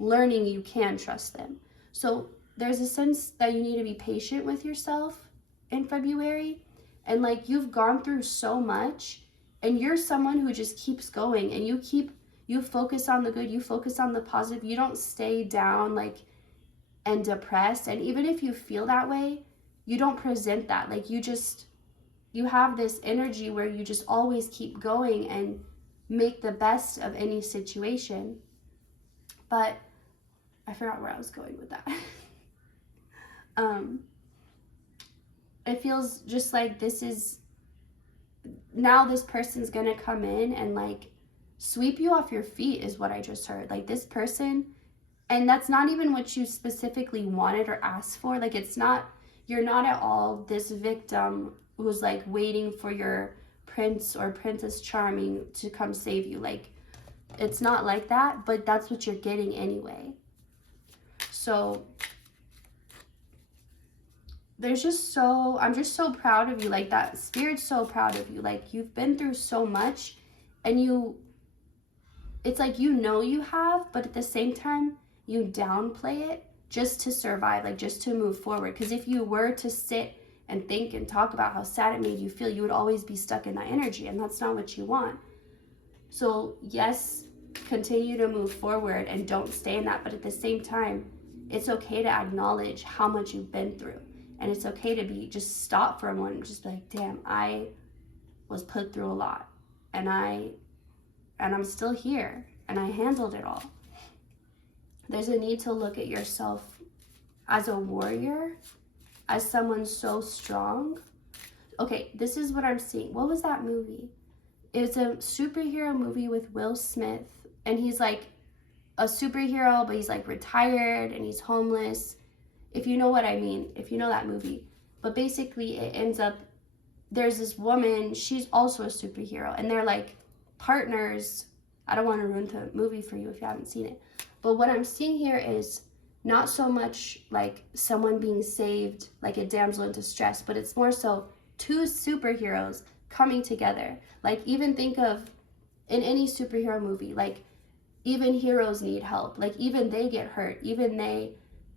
learning you can trust them. So there's a sense that you need to be patient with yourself in February. And like you've gone through so much, and you're someone who just keeps going, and you focus on the good, you focus on the positive. You don't stay down like and depressed. And even if you feel that way, you don't present that. Like you have this energy where you just always keep going and make the best of any situation. But I forgot where I was going with that. It feels just like now this person's gonna come in and like sweep you off your feet is what I just heard. Like this person, and that's not even what you specifically wanted or asked for. Like you're not at all this victim who's like waiting for your prince or princess charming to come save you. Like it's not like that, but that's what you're getting anyway. So I'm just so proud of you. Like that spirit's so proud of you. Like you've been through so much, and it's like you have, but at the same time you downplay it just to survive, like just to move forward. Because if you were to sit and think and talk about how sad it made you feel, you would always be stuck in that energy, and that's not what you want. So yes, continue to move forward and don't stay in that, but at the same time, it's okay to acknowledge how much you've been through. And it's okay to just stop for a moment and just be like, damn, I was put through a lot, and I'm still here, and I handled it all. There's a need to look at yourself as a warrior as someone so strong. Okay, this is what I'm seeing. What was that movie? It's a superhero movie with Will Smith, and he's like a superhero, but he's like retired and he's homeless. If you know what I mean, if you know that movie. But basically it ends up, there's this woman, she's also a superhero, and they're like partners. I don't want to ruin the movie for you if you haven't seen it. But what I'm seeing here is not so much like someone being saved, like a damsel in distress, but it's more so two superheroes coming together. Like, even think of in any superhero movie, like even heroes need help. Like, even they get hurt, even they,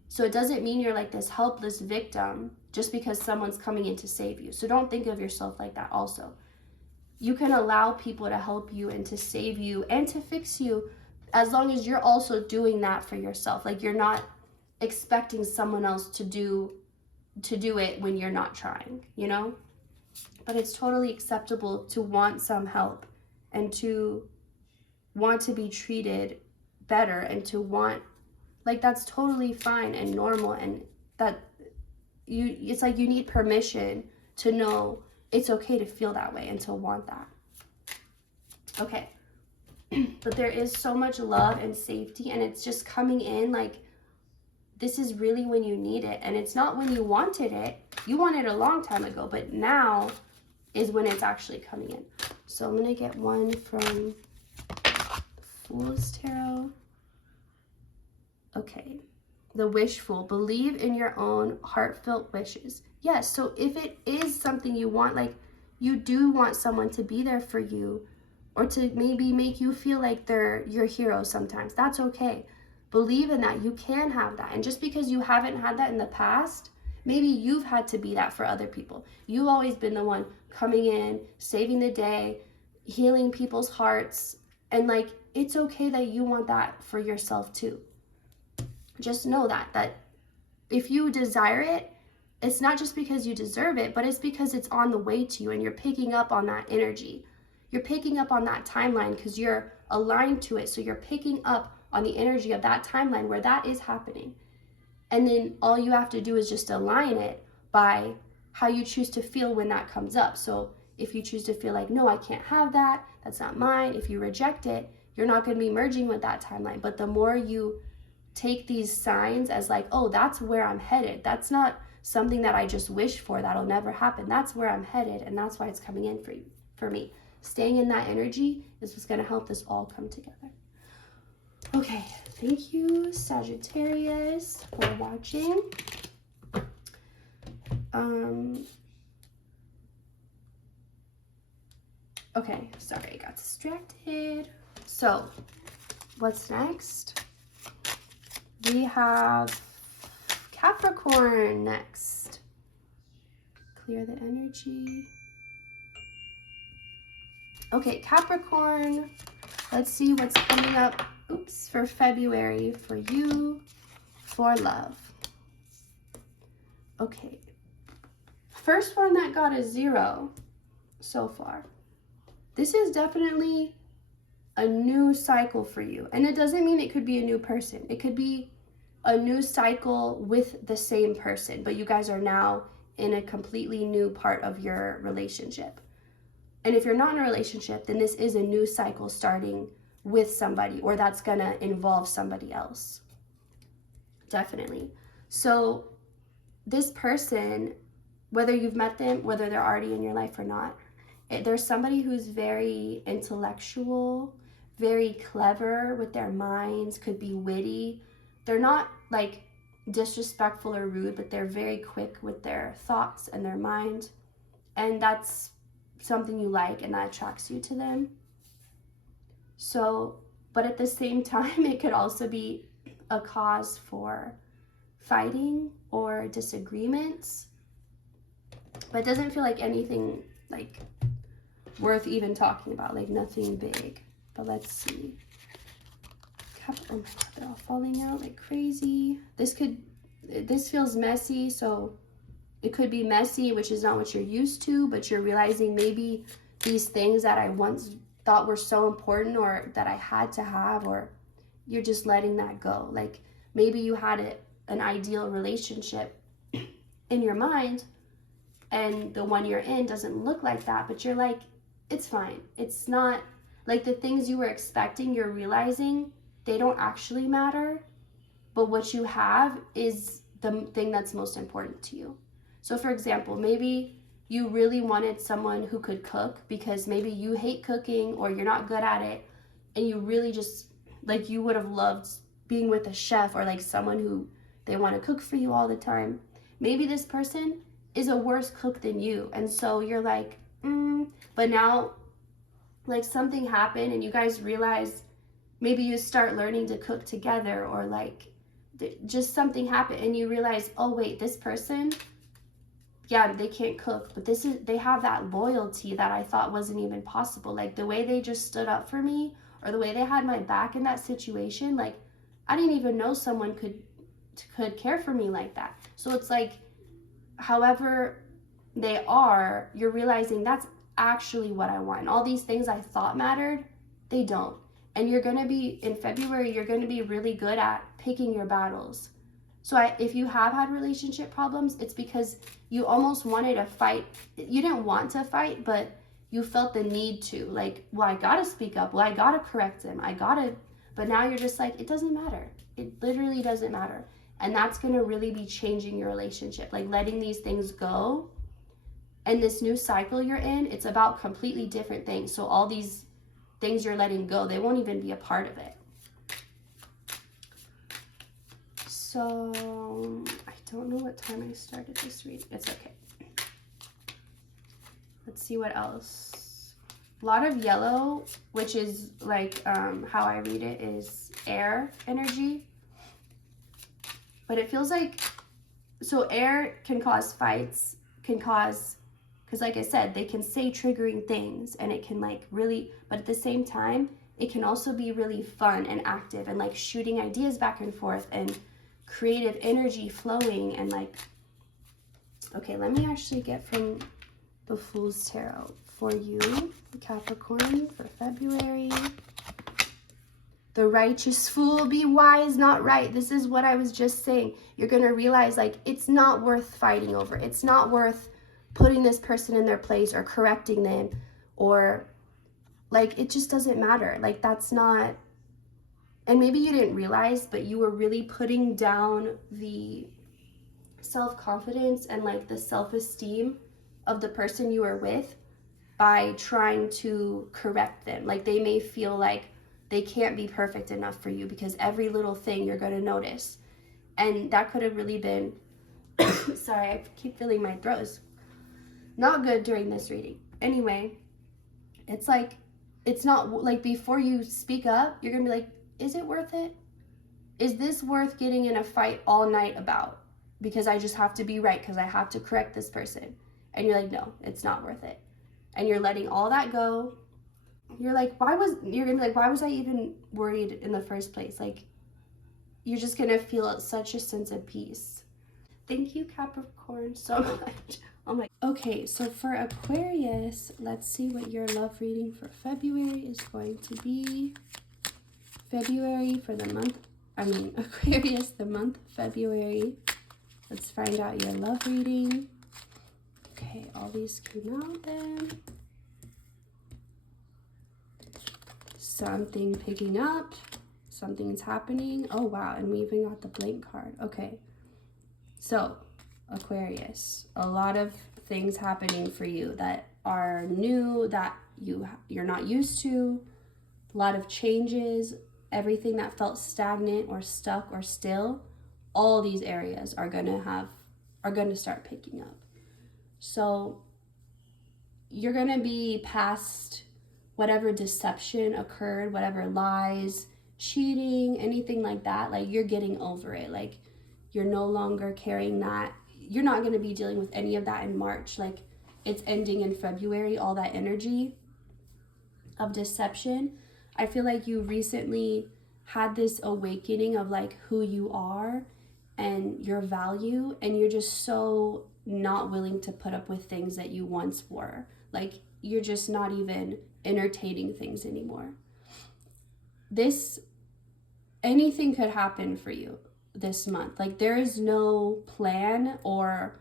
so it doesn't mean you're like this helpless victim just because someone's coming in to save you. So don't think of yourself like that also. You can allow people to help you and to save you and to fix you, as long as you're also doing that for yourself. Like, you're not expecting someone else to do it when you're not trying, you know? But it's totally acceptable to want some help and to want to be treated better and to want, like, that's totally fine and normal, and that it's like you need permission to know it's okay to feel that way and to want that. Okay. But there is so much love and safety, and it's just coming in like this is really when you need it. And it's not when you wanted it. You wanted it a long time ago, but now is when it's actually coming in. So I'm going to get one from Fool's Tarot. Okay. The Wishful. Believe in your own heartfelt wishes. Yes, so if it is something you want, like you do want someone to be there for you, or to maybe make you feel like they're your hero sometimes, that's okay. Believe in that. You can have that. And just because you haven't had that in the past, maybe you've had to be that for other people. You've always been the one coming in, saving the day, healing people's hearts. And like, it's okay that you want that for yourself too. Just know that if you desire it, it's not just because you deserve it, but it's because it's on the way to you and you're picking up on that energy. You're picking up on that timeline because you're aligned to it. So you're picking up on the energy of that timeline where that is happening. And then all you have to do is just align it by how you choose to feel when that comes up. So if you choose to feel like, no, I can't have that, that's not mine. If you reject it, you're not going to be merging with that timeline. But the more you take these signs as like, oh, that's where I'm headed. That's not something that I just wish for, that'll never happen. That's where I'm headed, and that's why it's coming in for me. Staying in that energy is what's going to help this all come together. Okay, thank you, Sagittarius, for watching. Okay, sorry, I got distracted. So, what's next? We have Capricorn next. Clear the energy. Okay, Capricorn, let's see what's coming up, for February for you, for love. Okay, first one that got a 0 so far. This is definitely a new cycle for you. And it doesn't mean it could be a new person. It could be a new cycle with the same person, but you guys are now in a completely new part of your relationship. And if you're not in a relationship, then this is a new cycle starting with somebody, or that's gonna involve somebody else. Definitely. So this person, whether you've met them, whether they're already in your life or not, there's somebody who's very intellectual, very clever with their minds, could be witty. They're not like disrespectful or rude, but they're very quick with their thoughts and their mind. And that's something you like, and that attracts you to them. So, but at the same time, it could also be a cause for fighting or disagreements. But it doesn't feel like anything like worth even talking about, like nothing big. But let's see. Oh my God, they're all falling out like crazy. This feels messy, so it could be messy, which is not what you're used to, but you're realizing maybe these things that I once thought were so important or that I had to have, or you're just letting that go. Like maybe you had an ideal relationship in your mind, and the one you're in doesn't look like that, but you're like, it's fine. It's not like the things you were expecting, you're realizing they don't actually matter, but what you have is the thing that's most important to you. So for example, maybe you really wanted someone who could cook because maybe you hate cooking or you're not good at it, and you really just, like, you would have loved being with a chef or like someone who they want to cook for you all the time. Maybe this person is a worse cook than you, and so you're like, but now like something happened and you guys realize, maybe you start learning to cook together, or like just something happened and you realize, oh wait, this person, yeah, they can't cook, but they have that loyalty that I thought wasn't even possible. Like the way they just stood up for me, or the way they had my back in that situation, like I didn't even know someone could care for me like that. So it's like, however they are, you're realizing that's actually what I want. And all these things I thought mattered, they don't. And you're gonna be, in February, you're gonna be really good at picking your battles. So if you have had relationship problems, it's because you almost wanted to fight. You didn't want to fight, but you felt the need to. Like, well, I gotta speak up. Well, I gotta correct him. But now you're just like, it doesn't matter. It literally doesn't matter. And that's gonna really be changing your relationship. Like letting these things go. And this new cycle you're in, it's about completely different things. So all these things you're letting go, they won't even be a part of it. So I don't know what time I started this reading. It's okay. Let's see what else. A lot of yellow, which is like how I read it, is air energy. But it feels like, so air can cause fights, because like I said, they can say triggering things, and it can like really, but at the same time, it can also be really fun and active and like shooting ideas back and forth and creative energy flowing. And like, okay, let me actually get from the Fool's Tarot for you, Capricorn, for February. The righteous fool, be wise, not right. This is what I was just saying. You're going to realize like it's not worth fighting over. It's not worth putting this person in their place or correcting them, or like it just doesn't matter. Like that's not, and maybe you didn't realize, but you were really putting down the self-confidence and like the self-esteem of the person you were with by trying to correct them. Like they may feel like they can't be perfect enough for you because every little thing you're going to notice. And that could have really been, sorry, I keep feeling my throat is not good during this reading. Anyway, it's like, it's not like before you speak up, you're going to be like, is it worth it? Is this worth getting in a fight all night about? Because I just have to be right, because I have to correct this person. And you're like, no, it's not worth it. And you're letting all that go. You're gonna be like, why was I even worried in the first place? Like, you're just gonna feel such a sense of peace. Thank you, Capricorn, so much. Oh my. Okay, so for Aquarius, let's see what your love reading for February is going to be. February for the month, Aquarius, the month February. Let's find out your love reading. Okay, all these came out then. Something picking up, something's happening. Oh wow, and we even got the blank card. Okay, so Aquarius, a lot of things happening for you that are new, that you're not used to. A lot of changes. Everything that felt stagnant or stuck or still, all these areas are going to start picking up. So you're going to be past whatever deception occurred, whatever lies, cheating, anything like that. Like you're getting over it. Like you're no longer carrying that. You're not going to be dealing with any of that in March. Like it's ending in February, all that energy of deception. I feel like you recently had this awakening of like who you are and your value, and you're just so not willing to put up with things that you once were. Like you're just not even entertaining things anymore. Anything could happen for you this month. Like there is no plan or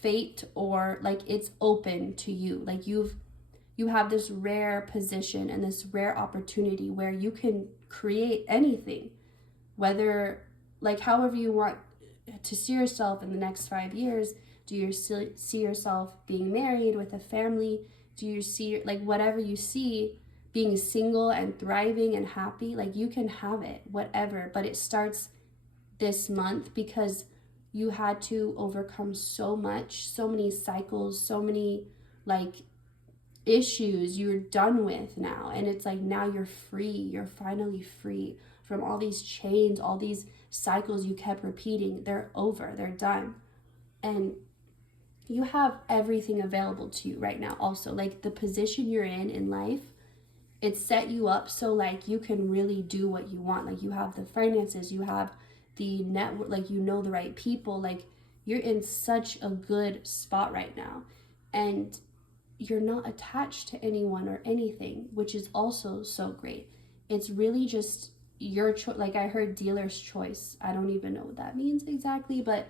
fate, or like it's open to you. Like you have this rare position and this rare opportunity where you can create anything, whether like however you want to see yourself in the next 5 years. Do you see yourself being married with a family? Do you see, like, whatever you see, being single and thriving and happy? Like, you can have it, whatever. But it starts this month because you had to overcome so much, so many cycles, so many, like, issues you're done with now. And it's like, now you're free. You're finally free from all these chains, all these cycles you kept repeating. They're over. They're done. And you have everything available to you right now. Also, like, the position you're in life, it's set you up so like you can really do what you want. Like, you have the finances, you have the network, like, you know the right people. Like, you're in such a good spot right now, and you're not attached to anyone or anything, which is also so great. It's really just your choice. Like, I heard dealer's choice. I don't even know what that means exactly, but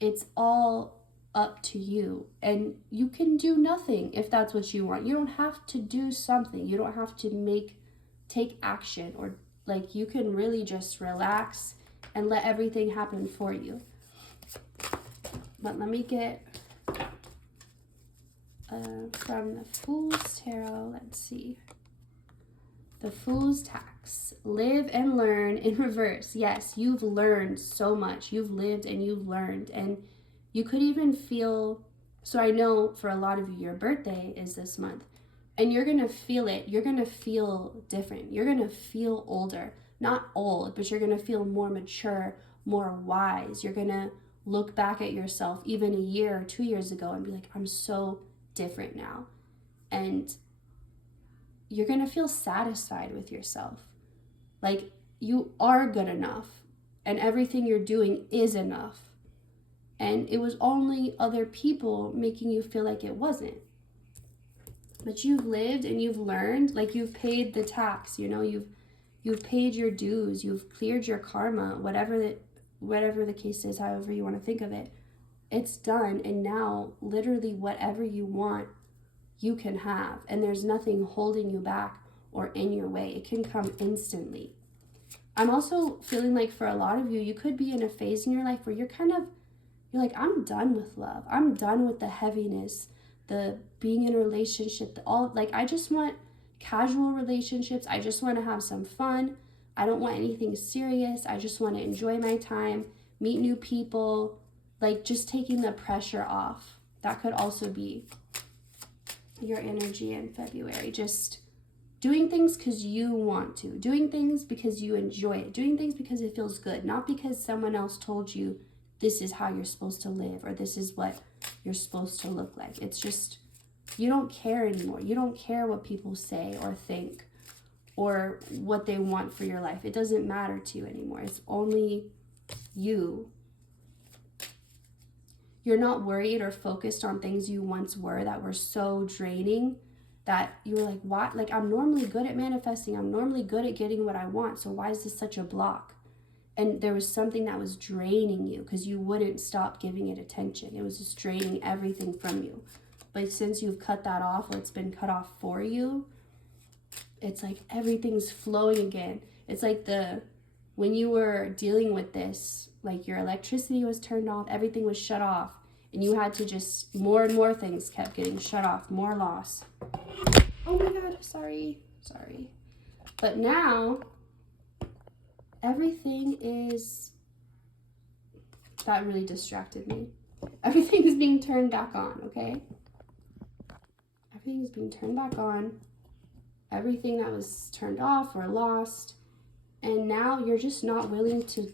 it's all up to you, and you can do nothing if that's what you want. You don't have to do something. You don't have to take action, or like, you can really just relax and let everything happen for you. But let me get from the Fool's Tarot, let's see. The Fool's Tax. Live and learn in reverse. Yes, you've learned so much. You've lived and you've learned, and you could even feel, so I know for a lot of you, your birthday is this month, and you're going to feel it. You're going to feel different. You're going to feel older. Not old, but you're going to feel more mature, more wise. You're going to look back at yourself even a year or 2 years ago and be like, I'm so different now. And you're going to feel satisfied with yourself. Like, you are good enough, and everything you're doing is enough. And it was only other people making you feel like it wasn't. But you've lived and you've learned, like, you've paid the tax, you know, you've paid your dues, you've cleared your karma, whatever the case is, however you want to think of it. It's done, and now literally whatever you want, you can have, and there's nothing holding you back or in your way. It can come instantly. I'm also feeling like for a lot of you, you could be in a phase in your life where you're like, I'm done with love. I'm done with the heaviness, the being in a relationship, I just want casual relationships. I just want to have some fun. I don't want anything serious. I just want to enjoy my time, meet new people, like, just taking the pressure off. That could also be your energy in February. Just doing things because you want to, doing things because you enjoy it, doing things because it feels good, not because someone else told you this is how you're supposed to live, or this is what you're supposed to look like. It's just, you don't care anymore. You don't care what people say or think or what they want for your life. It doesn't matter to you anymore. It's only you. You're not worried or focused on things you once were that were so draining that you were like, what? Like, I'm normally good at manifesting. I'm normally good at getting what I want. So why is this such a block? And there was something that was draining you because you wouldn't stop giving it attention. It was just draining everything from you. But since you've cut that off, or it's been cut off for you, it's like everything's flowing again. It's like when you were dealing with this, like, your electricity was turned off, everything was shut off, and you had to just, more and more things kept getting shut off, more loss. Oh my God, sorry. But now, everything is, that really distracted me. Everything is being turned back on, okay? Everything is being turned back on. Everything that was turned off or lost. And now you're just not willing to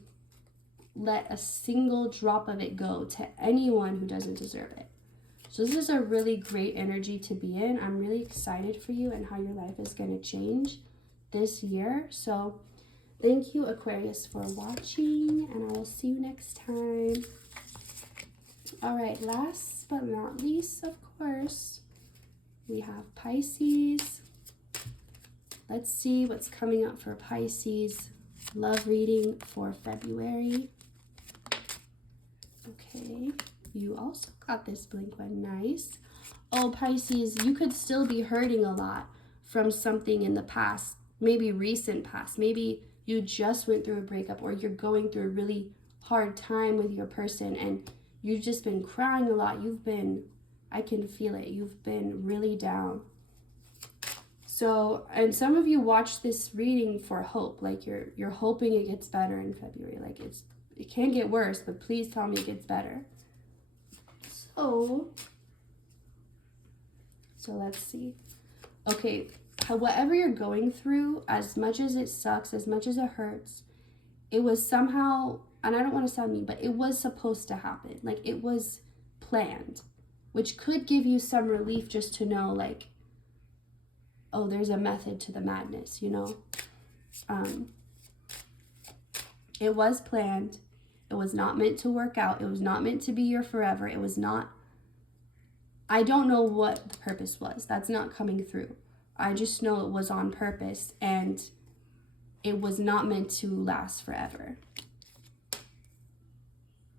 let a single drop of it go to anyone who doesn't deserve it. So this is a really great energy to be in. I'm really excited for you and how your life is going to change this year. So thank you, Aquarius, for watching, and I will see you next time. All right, last but not least, of course, we have Pisces. Let's see what's coming up for Pisces. Love reading for February. Okay. You also got this blink one. Nice. Oh, Pisces, you could still be hurting a lot from something in the past, maybe recent past. Maybe you just went through a breakup, or you're going through a really hard time with your person and you've just been crying a lot. I can feel it. You've been really down. So, and some of you watch this reading for hope. Like you're hoping it gets better in February. Like it can get worse, but please tell me it gets better. So let's see. Okay, whatever you're going through, as much as it sucks, as much as it hurts, it was somehow, and I don't want to sound mean, but it was supposed to happen. Like it was planned, which could give you some relief just to know, like, oh, there's a method to the madness, you know? It was planned. It was not meant to work out. It was not meant to be your forever. It was not, I don't know what the purpose was. That's not coming through. I just know it was on purpose and it was not meant to last forever.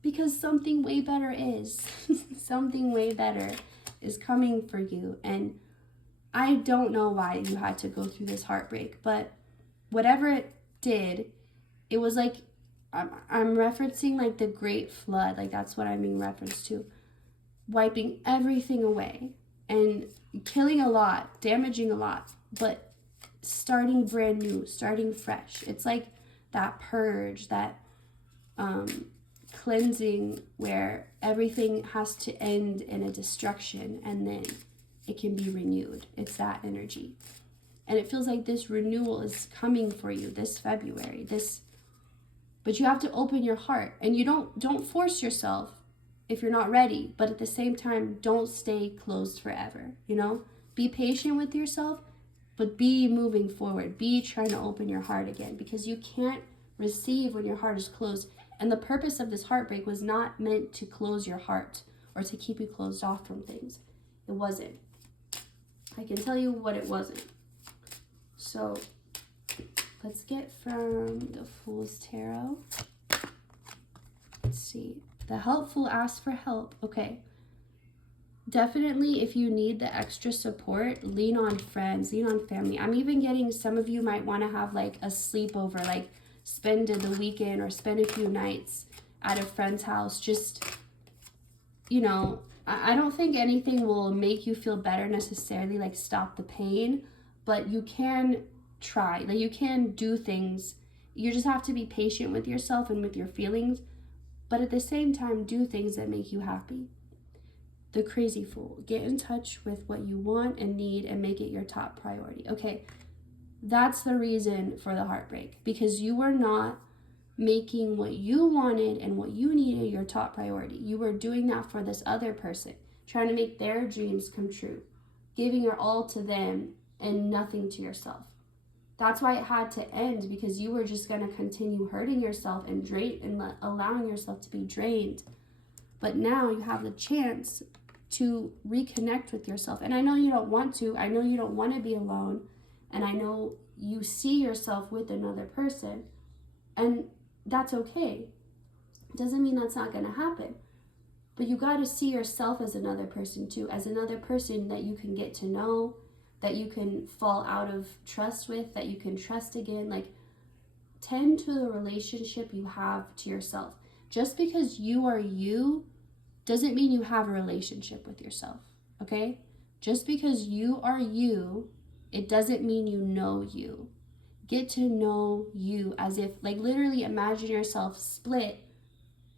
Because something way better is. Something way better is coming for you. And I don't know why you had to go through this heartbreak, but whatever it did, it was like, I'm referencing like the Great Flood. Like that's what I'm being referenced to. Wiping everything away and killing a lot, damaging a lot, but starting brand new, starting fresh. It's like that purge, that cleansing where everything has to end in a destruction and then it can be renewed. It's that energy. And it feels like this renewal is coming for you this February. But you have to open your heart, and you don't force yourself if you're not ready, but at the same time, don't stay closed forever, you know? Be patient with yourself, but be moving forward. Be trying to open your heart again, because you can't receive when your heart is closed. And the purpose of this heartbreak was not meant to close your heart or to keep you closed off from things. It wasn't. I can tell you what it wasn't. So let's get from the Fool's Tarot. Let's see. The helpful asks for help. Okay. Definitely, if you need the extra support, lean on friends, lean on family. I'm even getting, some of you might want to have like a sleepover, like spend the weekend or spend a few nights at a friend's house. Just, you know, I don't think anything will make you feel better necessarily, like stop the pain, but you can try. Like you can do things. You just have to be patient with yourself and with your feelings, but at the same time, do things that make you happy. The Crazy Fool. Get in touch with what you want and need and make it your top priority. Okay, that's the reason for the heartbreak, because you were not making what you wanted and what you needed your top priority. You were doing that for this other person, trying to make their dreams come true, giving your all to them and nothing to yourself. That's why it had to end, because you were just going to continue hurting yourself and allowing yourself to be drained. But now you have the chance to reconnect with yourself. And I know you don't want to. I know you don't want to be alone. And I know you see yourself with another person. And that's okay. It doesn't mean that's not going to happen. But you got to see yourself as another person too. As another person that you can get to know, that you can fall out of trust with, that you can trust again. Like, tend to the relationship you have to yourself. Just because you are you doesn't mean you have a relationship with yourself, okay? Just because you are you, it doesn't mean you know you. Get to know you as if, like, literally imagine yourself split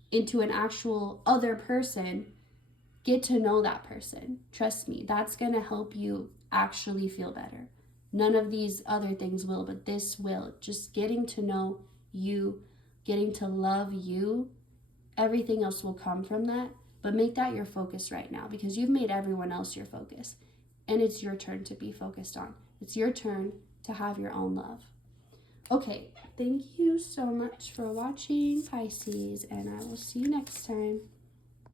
into an actual other person. Get to know that person. Trust me, that's gonna help you actually feel better. None of these other things will, but this will. Just getting to know you, getting to love you, everything else will come from that. But make that your focus right now, because you've made everyone else your focus. And it's your turn to be focused on. It's your turn to have your own love. Okay, thank you so much for watching, Pisces, and I will see you next time.